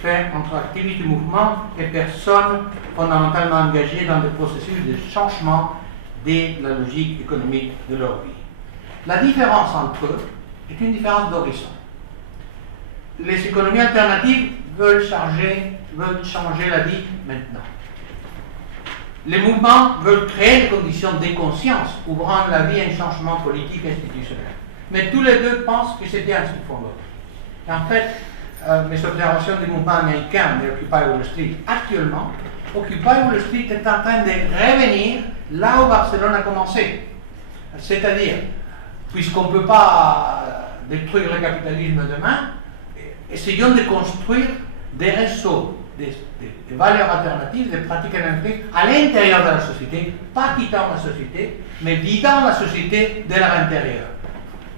faire entre activité du mouvement et personnes fondamentalement engagées dans des processus de changement de la logique économique de leur vie. La différence entre eux est une différence d'horizon. Les économies alternatives veulent changer la vie maintenant. Les mouvements veulent créer des conditions de conscience pour rendre la vie un changement politique et institutionnel. Mais tous les deux pensent que c'est bien ce qu'ils font l'autre. Et en fait, mes observations du mouvement américain de Occupy Wall Street actuellement, Occupy Wall Street est en train de revenir là où Barcelone a commencé. C'est-à-dire, puisqu'on ne peut pas détruire le capitalisme demain, essayons de construire des réseaux, des valeurs alternatives, des pratiques alternatives à l'intérieur de la société, pas quittant la société, mais vidant la société de leur intérieur.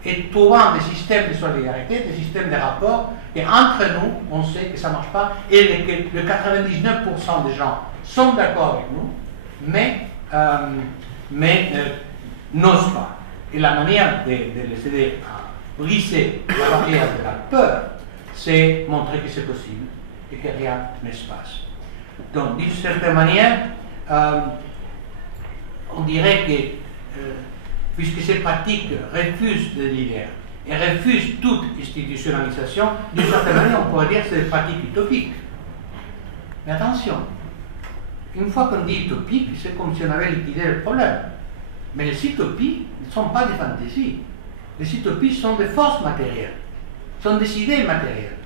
Et trouvant des systèmes de solidarité, des systèmes de rapport, et entre nous, on sait que ça ne marche pas, et que le 99% des gens sont d'accord avec nous, mais n'osent pas. Et la manière de les aider à briser la barrière de la peur, c'est montrer que c'est possible et que rien ne se passe. Donc, d'une certaine manière, on dirait que, puisque ces pratiques refusent des leaders et refusent toute institutionnalisation, d'une certaine manière, on pourrait dire que c'est des pratiques utopiques. Mais attention, une fois qu'on dit utopique, c'est comme si on avait liquidé le problème. Mais les utopies ne sont pas des fantaisies. Les utopies sont des forces matérielles, sont des idées matérielles,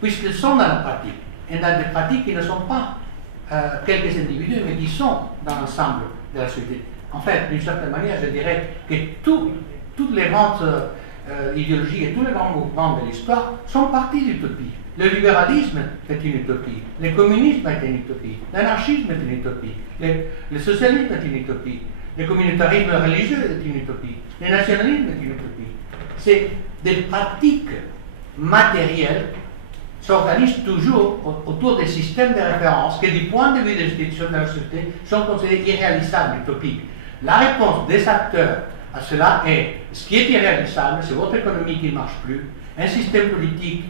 puisqu'elles sont dans la pratique, et dans des pratiques qui ne sont pas quelques individus, mais qui sont dans l'ensemble de la société. En fait, d'une certaine manière, je dirais que toutes les grandes idéologies et tous les grands mouvements de l'histoire sont partis d'utopie. Le libéralisme est une utopie, le communisme est une utopie, l'anarchisme est une utopie, le socialisme est une utopie, le communautarisme religieux est une utopie, le nationalisme est une utopie. C'est des pratiques matérielles s'organisent toujours autour des systèmes de référence qui, du point de vue des institutions de la société, sont considérés irréalisables, utopiques. La réponse des acteurs à cela est ce qui est irréalisable, c'est votre économie qui ne marche plus, un système politique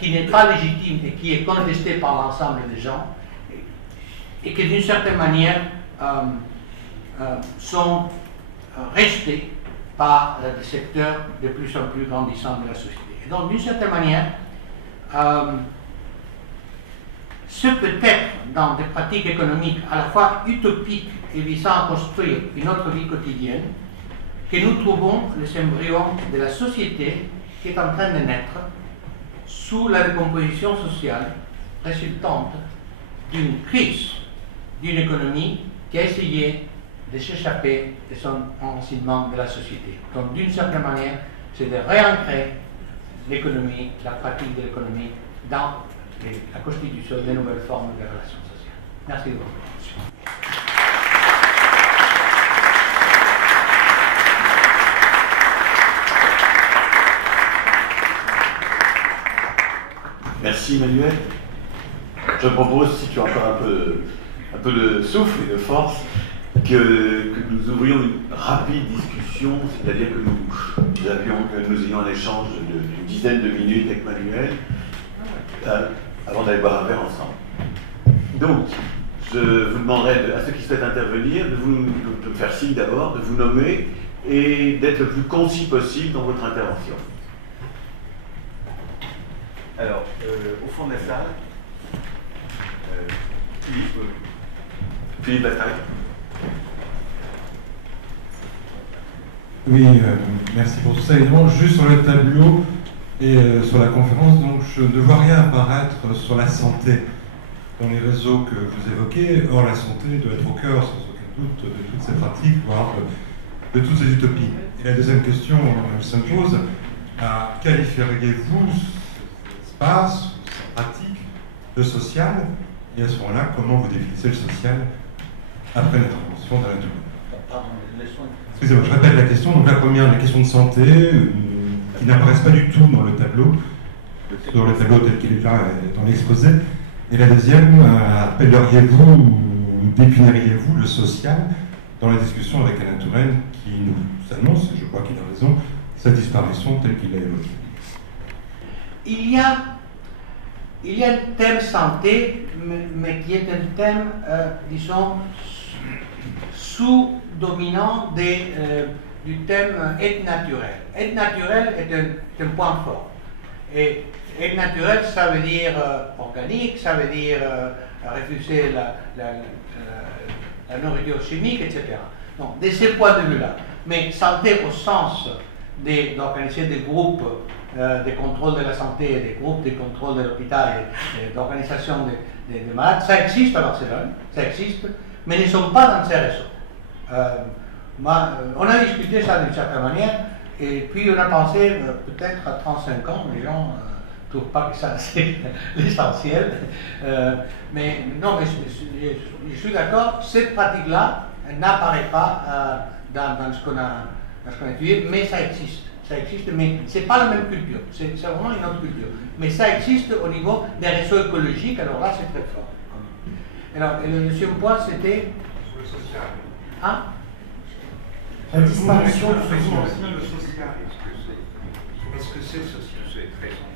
qui n'est pas légitime et qui est contesté par l'ensemble des gens, et qui d'une certaine manière sont restés par des secteurs de plus en plus grandissants de la société. Et donc, d'une certaine manière, ce peut être dans des pratiques économiques à la fois utopiques et visant à construire une autre vie quotidienne que nous trouvons les embryons de la société qui est en train de naître sous la décomposition sociale résultante d'une crise d'une économie qui a essayé de s'échapper de son enracinement de la société. Donc, d'une certaine manière, c'est de réancrer l'économie, la pratique de l'économie dans la constitution de nouvelles formes de relations sociales. Merci de votre attention. Merci Emmanuel. Je propose, si tu as encore un peu de souffle et de force, que nous ouvrions une rapide discussion, c'est-à-dire que nous ayons un échange d'une dizaine de minutes avec Emmanuel avant d'aller boire un verre ensemble. Donc, je vous demanderai à ceux qui souhaitent intervenir de me faire signe d'abord, de vous nommer et d'être le plus concis possible dans votre intervention. Alors, au fond de la salle, Philippe Bataille. Oui, merci pour tout ça. Évidemment, juste sur le tableau et sur la conférence, donc je ne vois rien apparaître sur la santé dans les réseaux que vous évoquez. Or, la santé doit être au cœur, sans aucun doute, de toutes ces pratiques, voire de toutes ces utopies. Et la deuxième question, elle s'impose. Qualifieriez-vous cet espace, cette pratique de social? Et à ce moment-là, comment vous définissez le social après l'intervention d'Alain Touraine? Excusez-moi, je répète la question. Donc la première, la question de santé, qui n'apparaissent pas du tout dans le tableau tel qu'il est là dans l'exposé. Et la deuxième, appelleriez-vous ou définiriez-vous le social dans la discussion avec Alain Touraine qui nous annonce, et je crois qu'il a raison, sa disparition telle qu'il l'a évoquée? Il y a un thème santé, mais qui est un thème, disons, sous-dominant du thème aide naturelle. Aide naturelle est un point fort. Et aide naturelle, ça veut dire organique, ça veut dire refuser la nourriture chimique, etc. Donc, de ce point de vue-là. Mais santé au sens d'organiser des groupes de contrôle de la santé, des groupes de contrôle de l'hôpital, d'organisation des malades, ça existe à Barcelone, ça existe, mais ils ne sont pas dans ces réseaux. On a discuté ça d'une certaine manière, et puis on a pensé, peut-être à 35 ans, les gens ne trouvent pas que ça c'est l'essentiel. Mais non, mais je suis d'accord, cette pratique-là n'apparaît pas dans ce qu'on a étudié, mais ça existe. Ça existe, mais ce n'est pas la même culture, c'est vraiment une autre culture. Mais ça existe au niveau des réseaux écologiques, alors là c'est très fort. Alors, et le deuxième point c'était. sur le social. Hein? La disparition du social. Le social, est-ce que c'est social? C'est très santé.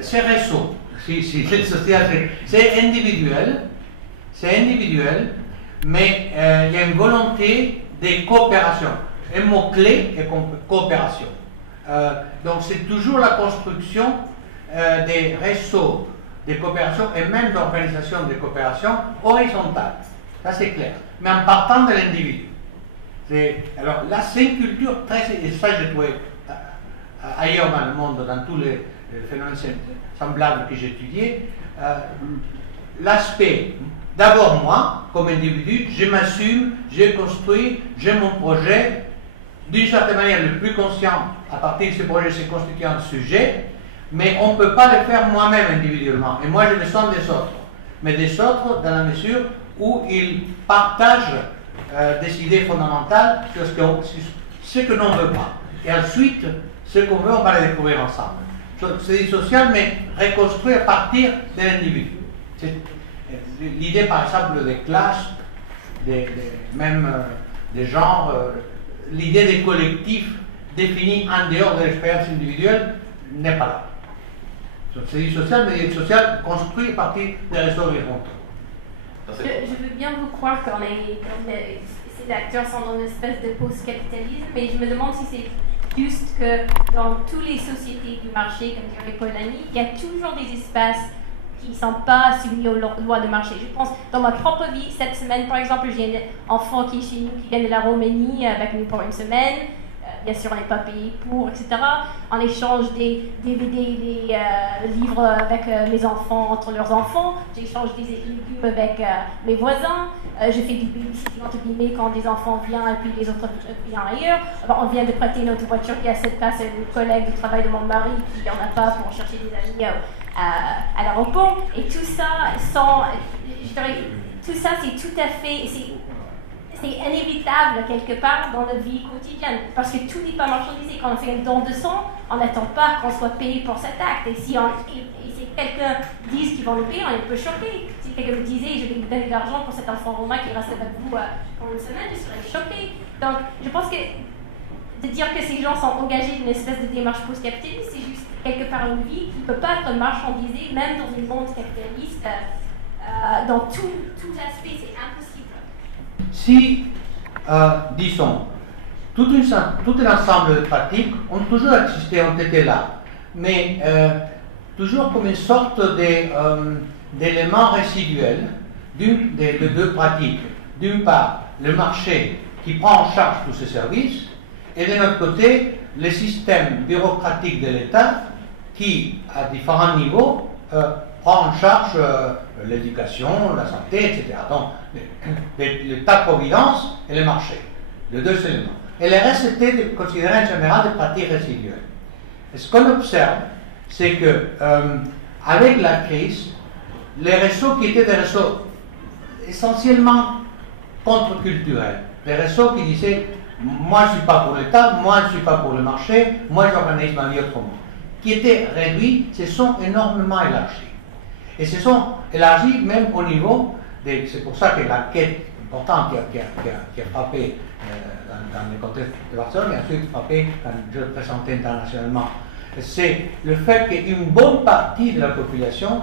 C'est réseau. Si, le social, c'est individuel. C'est individuel, mais il y a une volonté de coopération. Un mot-clé est coopération. Donc c'est toujours la construction des réseaux de coopération et même d'organisation de coopération horizontale. Ça c'est clair. Mais en partant de l'individu. Alors là, c'est une culture très... Et ça, j'ai trouvé ailleurs dans le monde, dans tous les phénomènes semblables que j'ai étudiés, l'aspect, d'abord moi, comme individu, je m'assume, je construis, j'ai mon projet, d'une certaine manière le plus conscient, à partir de ce projet, c'est constitué un sujet, mais on ne peut pas le faire moi-même individuellement. Et moi, j'ai besoin des autres. Mais des autres dans la mesure où ils partagent des idées fondamentales sur ce que l'on ne veut pas. Et ensuite, ce qu'on veut, on va le découvrir ensemble. C'est social, mais reconstruit à partir de l'individu. L'idée, par exemple, des classes, même des genres, l'idée des collectifs définis en dehors de l'expérience individuelle n'est pas là. C'est du social, mais du social construit à partir des réseaux horizontaux. Je veux bien vous croire que ces acteurs sont dans une espèce de post-capitalisme, mais je me demande si c'est juste que dans toutes les sociétés du marché, comme dirait Polanyi, il y a toujours des espaces qui ne sont pas soumis aux lois de marché. Je pense, dans ma propre vie, cette semaine, par exemple, j'ai un enfant qui est chez nous, qui vient de la Roumanie avec nous pour une semaine. Bien sûr, on n'est pas payé pour, etc. On échange des DVD, des livres avec mes enfants, entre leurs enfants. J'échange des légumes avec mes voisins. Je fais du babysitting entre guillemets quand des enfants viennent et puis les autres viennent ailleurs. Alors, on vient de prêter notre voiture qui est à cette place à une collègue du travail de mon mari qui n'en a pas pour chercher des amis à l'aéroport. Et tout ça, tout ça, c'est tout à fait... C'est inévitable quelque part dans la vie quotidienne, parce que tout n'est pas marchandisé. Quand on fait un don de sang, on n'attend pas qu'on soit payé pour cet acte. Et si quelqu'un dit qu'ils vont le payer, on est un peu choqué. Si quelqu'un me disait, je vais vous donner de l'argent pour cet enfant romain qui reste avec vous pour une semaine, je serais choqué. Donc, je pense que de dire que ces gens sont engagés dans une espèce de démarche post-capitaliste, c'est juste quelque part une vie qui ne peut pas être marchandisée, même dans une monde capitaliste. Dans tout aspect, c'est impossible. Si, disons, tout un ensemble de pratiques ont toujours existé, ont été là, mais toujours comme une sorte d'éléments résiduels de deux pratiques. D'une part, le marché qui prend en charge tous ces services, et de l'autre côté, le système bureaucratique de l'État qui, à différents niveaux, prend en charge l'éducation, la santé, etc. Donc, l'État-providence et le marché, les deux éléments. Et le reste était considéré en général des pratiques résiduelles. Et ce qu'on observe, c'est que avec la crise, les réseaux qui étaient des réseaux essentiellement contre-culturels, des réseaux qui disaient moi je ne suis pas pour l'État, moi je ne suis pas pour le marché, moi j'organise ma vie autrement, qui étaient réduits, se sont énormément élargis. Et se sont élargis même au niveau, c'est pour ça que l'enquête importante qui a frappé dans le contexte de Barcelone et ensuite frappé quand je le présentais internationalement, c'est le fait qu'une bonne partie de la population,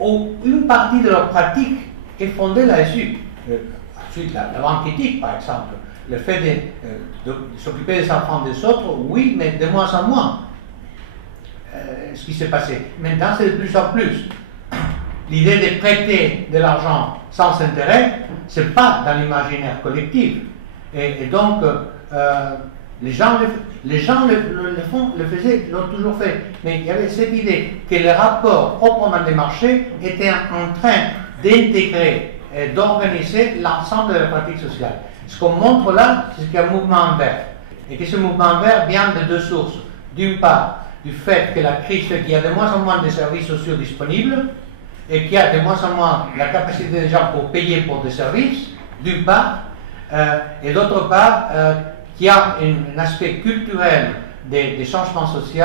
ou une partie de leur pratique est fondée là-dessus. Ensuite, la banque éthique, par exemple, le fait de s'occuper des enfants des autres, oui, mais de moins en moins. Ce qui s'est passé. Maintenant, c'est de plus en plus. L'idée de prêter de l'argent sans intérêt, ce n'est pas dans l'imaginaire collectif. Et donc, les gens le faisaient, l'ont toujours fait. Mais il y avait cette idée que le rapport proprement des marchés était en train d'intégrer et d'organiser l'ensemble de la pratique sociale. Ce qu'on montre là, c'est qu'il y a un mouvement inverse. Et que ce mouvement inverse vient de deux sources. D'une part, du fait que la crise fait qu'il y a de moins en moins de services sociaux disponibles et qu'il y a de moins en moins la capacité des gens pour payer pour des services, d'une part, et d'autre part, qu'il y a un aspect culturel des changements sociaux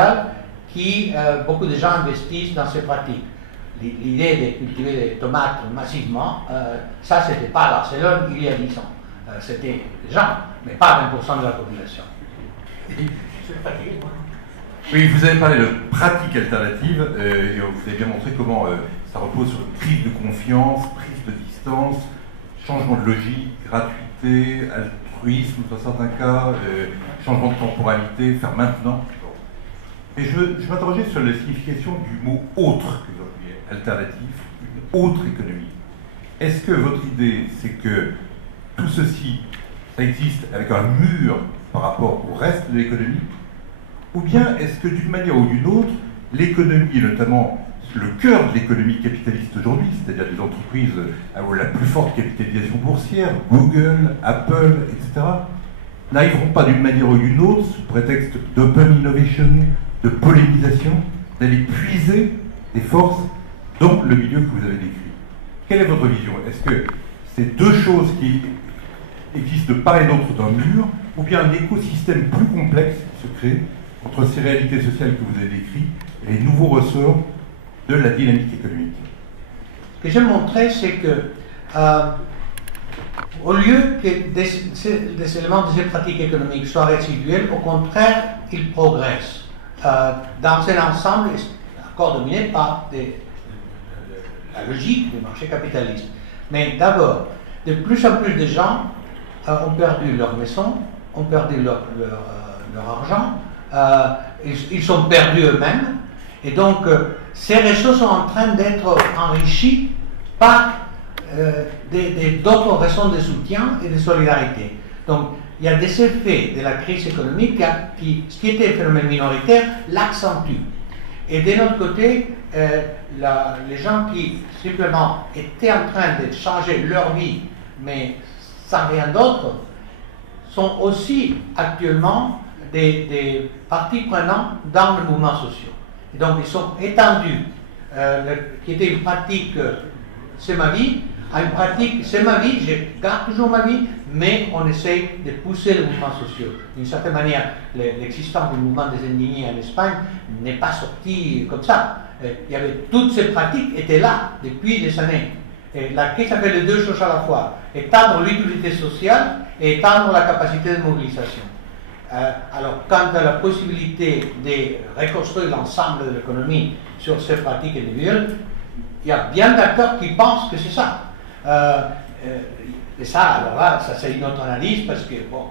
qui, beaucoup de gens investissent dans ces pratiques. L'idée de cultiver des tomates massivement, ça, c'était pas à Barcelone il y a 10 ans. C'était des gens, mais pas 20% de la population. Oui, vous avez parlé de pratiques alternatives et vous avez bien montré comment ça repose sur une prise de confiance, prise de distance, changement de logique, gratuité, altruisme dans certains cas, changement de temporalité, faire maintenant. Et je m'interrogeais sur la signification du mot autre que vous appelez alternatif, une autre économie. Est-ce que votre idée, c'est que tout ceci, ça existe avec un mur par rapport au reste de l'économie? Ou bien est-ce que d'une manière ou d'une autre, l'économie, et notamment le cœur de l'économie capitaliste aujourd'hui, c'est-à-dire les entreprises à la plus forte capitalisation boursière, Google, Apple, etc., n'arriveront pas d'une manière ou d'une autre, sous prétexte d'open innovation, de polémisation, d'aller puiser des forces dans le milieu que vous avez décrit? Quelle est votre vision? Est-ce que ces deux choses qui existe de part et d'autre d'un mur, ou bien un écosystème plus complexe qui se crée entre ces réalités sociales que vous avez décrites et les nouveaux ressorts de la dynamique économique. Ce que j'ai montré, c'est que au lieu que des éléments de ces pratiques économiques soient résiduels, au contraire, ils progressent dans un ensemble encore dominé par la logique du marché capitaliste. Mais d'abord, de plus en plus de gens ont perdu leur maison, ont perdu leur argent, ils sont perdus eux-mêmes, et donc ces réseaux sont en train d'être enrichis par d'autres raisons de soutien et de solidarité. Donc il y a des effets de la crise économique qui, ce qui était un phénomène minoritaire, l'accentuent. Et de notre côté, les gens qui simplement étaient en train de changer leur vie, mais sans rien d'autre, sont aussi actuellement des parties prenantes dans le mouvement social. Et donc ils sont étendus, qui était une pratique, c'est ma vie, à une pratique, c'est ma vie, je garde toujours ma vie, mais on essaye de pousser le mouvement social. D'une certaine manière, l'existence du mouvement des indignés en Espagne n'est pas sorti comme ça. Il y avait, toutes ces pratiques étaient là depuis des années. Et la crise a fait les deux choses à la fois, étendre l'utilité sociale et étendre la capacité de mobilisation. Alors, quant à la possibilité de reconstruire l'ensemble de l'économie sur ces pratiques individuelles, il y a bien d'acteurs qui pensent que c'est ça. Et ça, alors là, ça c'est une autre analyse parce que, bon,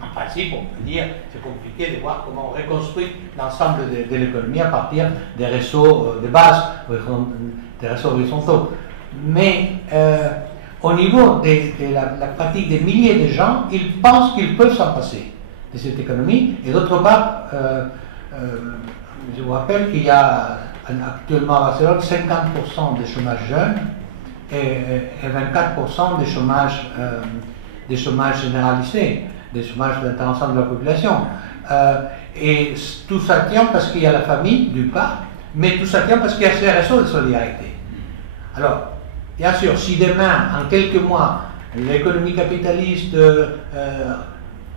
en principe, on peut dire c'est compliqué de voir comment on reconstruit l'ensemble de l'économie à partir des réseaux de base, des réseaux horizontaux. Mais au niveau de la pratique des milliers de gens, ils pensent qu'ils peuvent s'en passer de cette économie. Et d'autre part, je vous rappelle qu'il y a actuellement à Barcelone 50% de chômage jeune et 24% de chômage généralisé, de chômage dans l'ensemble de la population. Et tout ça tient parce qu'il y a la famille, d'une part, mais tout ça tient parce qu'il y a ces réseaux de solidarité. Alors, bien sûr, si demain, en quelques mois, l'économie capitaliste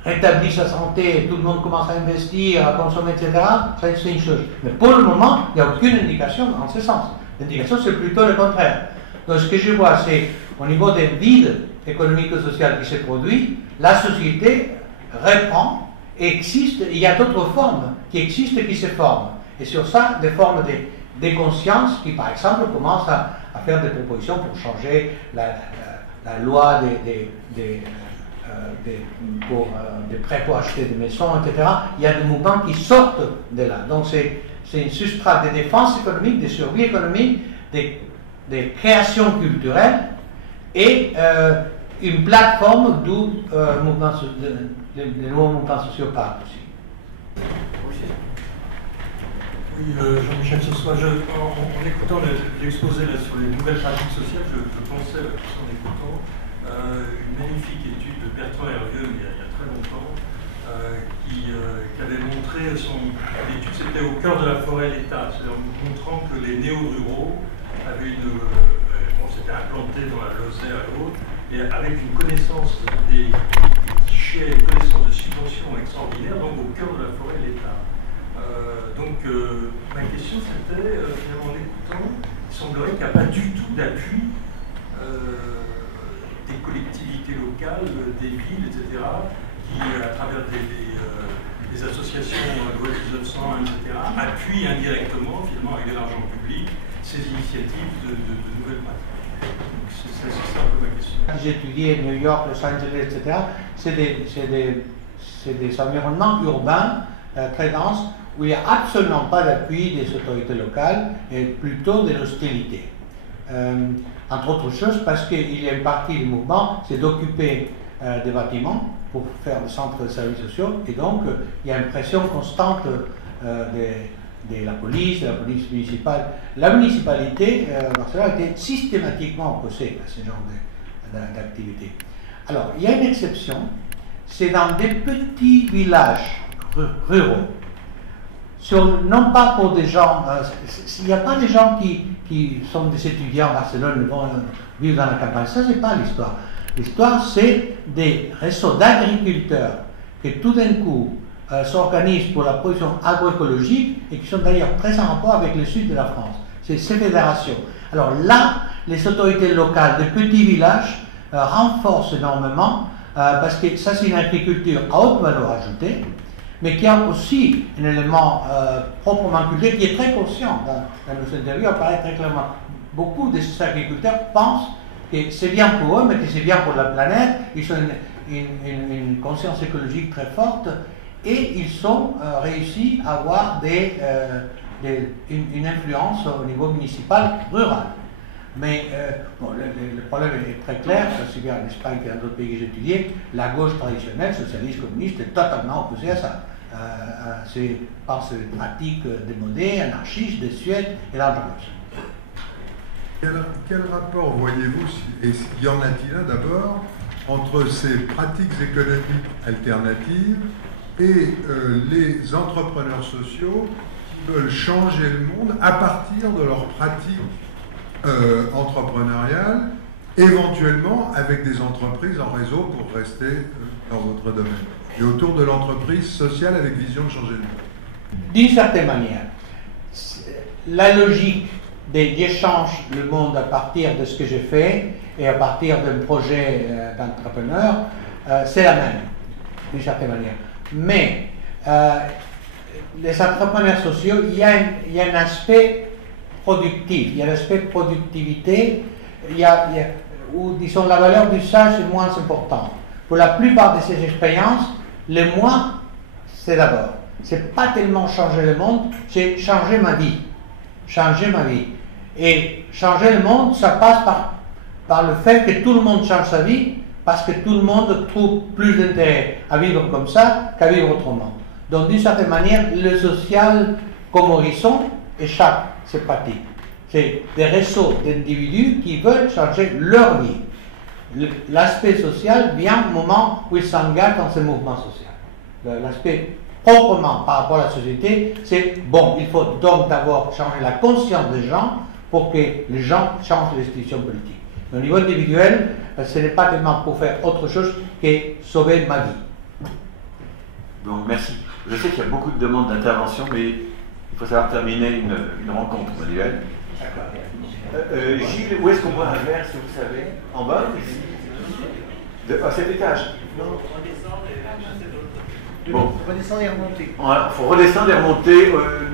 rétablit sa santé, tout le monde commence à investir, à consommer, etc., ça c'est une chose. Mais pour le moment, il n'y a aucune indication en ce sens. L'indication, c'est plutôt le contraire. Donc ce que je vois, c'est au niveau des vides économiques et sociaux qui se produisent, la société reprend et existe, il y a d'autres formes qui existent et qui se forment. Et sur ça, des formes de conscience qui, par exemple, commencent à faire des propositions pour changer la loi pour des prêts pour acheter des maisons, etc. Il y a des mouvements qui sortent de là. Donc c'est une substrat de défense économique, de survie économique, de création culturelle et une plateforme d'où les nouveaux mouvements sociaux partent aussi. Oui, Jean-Michel Sossois, en écoutant l'exposé sur les nouvelles pratiques sociales, je pensais, en écoutant, une magnifique étude de Bertrand Hervieux il y a très longtemps, qui avait montré l'étude, c'était au cœur de la forêt l'État, c'est-à-dire en montrant que les néo-ruraux avaient s'étaient implantés dans la Lozère à l'autre, et avec une connaissance des guichets, une connaissance de subventions extraordinaires, donc au cœur de la forêt l'État. Ma question c'était, finalement en écoutant, il semblerait qu'il n'y a pas du tout d'appui des collectivités locales, des villes, etc., qui, à travers des associations loi 1901, etc., appuient indirectement, finalement avec de l'argent public, ces initiatives de nouvelles pratiques. C'est ça un peu ma question. Quand j'ai étudié New York, Los Angeles, etc., c'est des environnements urbains très denses où il n'y a absolument pas d'appui des autorités locales et plutôt de l'hostilité. Entre autres choses parce qu'il y a une partie du mouvement, c'est d'occuper des bâtiments pour faire des centres de services sociaux et donc il y a une pression constante de la police municipale. La municipalité, Barcelone, a été systématiquement opposée à ce genre d'activité. Alors, il y a une exception, c'est dans des petits villages ruraux. Non pas pour des gens, il n'y a pas des gens qui sont des étudiants à Barcelone, vont vivre dans la campagne, ça c'est pas l'histoire. L'histoire, c'est des réseaux d'agriculteurs qui tout d'un coup s'organisent pour la production agroécologique et qui sont d'ailleurs très en rapport avec le sud de la France. C'est ces fédérations. Alors là, les autorités locales de petits villages renforcent énormément parce que ça, c'est une agriculture à haute valeur ajoutée, mais qui a aussi un élément proprement culturel qui est très conscient. Dans nos interviews, on parlait très clairement. Beaucoup de ces agriculteurs pensent que c'est bien pour eux, mais que c'est bien pour la planète. Ils ont une conscience écologique très forte et ils ont réussi à avoir une influence au niveau municipal rural. Mais le problème est très clair, ça c'est bien en Espagne et dans d'autres pays que j'ai étudiés, la gauche traditionnelle, socialiste, communiste, est totalement opposée à ça. C'est par ces pratiques démodées, anarchistes, de Suède et l'Andalous. Quel rapport voyez-vous, et y en a-t-il un d'abord, entre ces pratiques économiques alternatives et les entrepreneurs sociaux qui veulent changer le monde à partir de leurs pratiques entrepreneuriales, éventuellement avec des entreprises en réseau pour rester dans votre domaine, et autour de l'entreprise sociale avec vision de changer le monde? D'une certaine manière, la logique d'échange le monde à partir de ce que j'ai fait et à partir d'un projet d'entrepreneur, c'est la même, d'une certaine manière. Mais les entrepreneurs sociaux, il y a un aspect productif, il y a l'aspect productivité, où, disons, la valeur d'usage est moins importante. Pour la plupart de ces expériences, le moi, c'est d'abord. C'est pas tellement changer le monde, c'est changer ma vie. Changer ma vie. Et changer le monde, ça passe par le fait que tout le monde change sa vie, parce que tout le monde trouve plus d'intérêt à vivre comme ça qu'à vivre autrement. Donc, d'une certaine manière, le social comme horizon échappe ces pratiques. C'est des réseaux d'individus qui veulent changer leur vie. L'aspect social vient au moment où ils s'engagent dans ce mouvement social. L'aspect proprement par rapport à la société, c'est bon, il faut donc d'abord changer la conscience des gens pour que les gens changent les institutions politiques. Mais au niveau individuel, ce n'est pas tellement pour faire autre chose que sauver ma vie. Bon, merci. Je sais qu'il y a beaucoup de demandes d'intervention, mais il faut savoir terminer une rencontre manuelle. Gilles, où est-ce qu'on boit un verre, si vous savez? En bas, ici? À cet étage? Non, on descend et bon. redescendre et remonter. Il faut redescendre et remonter.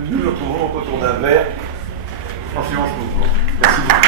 Nous nous retrouvons autour d'un verre en suivant ce mouvement. Merci beaucoup.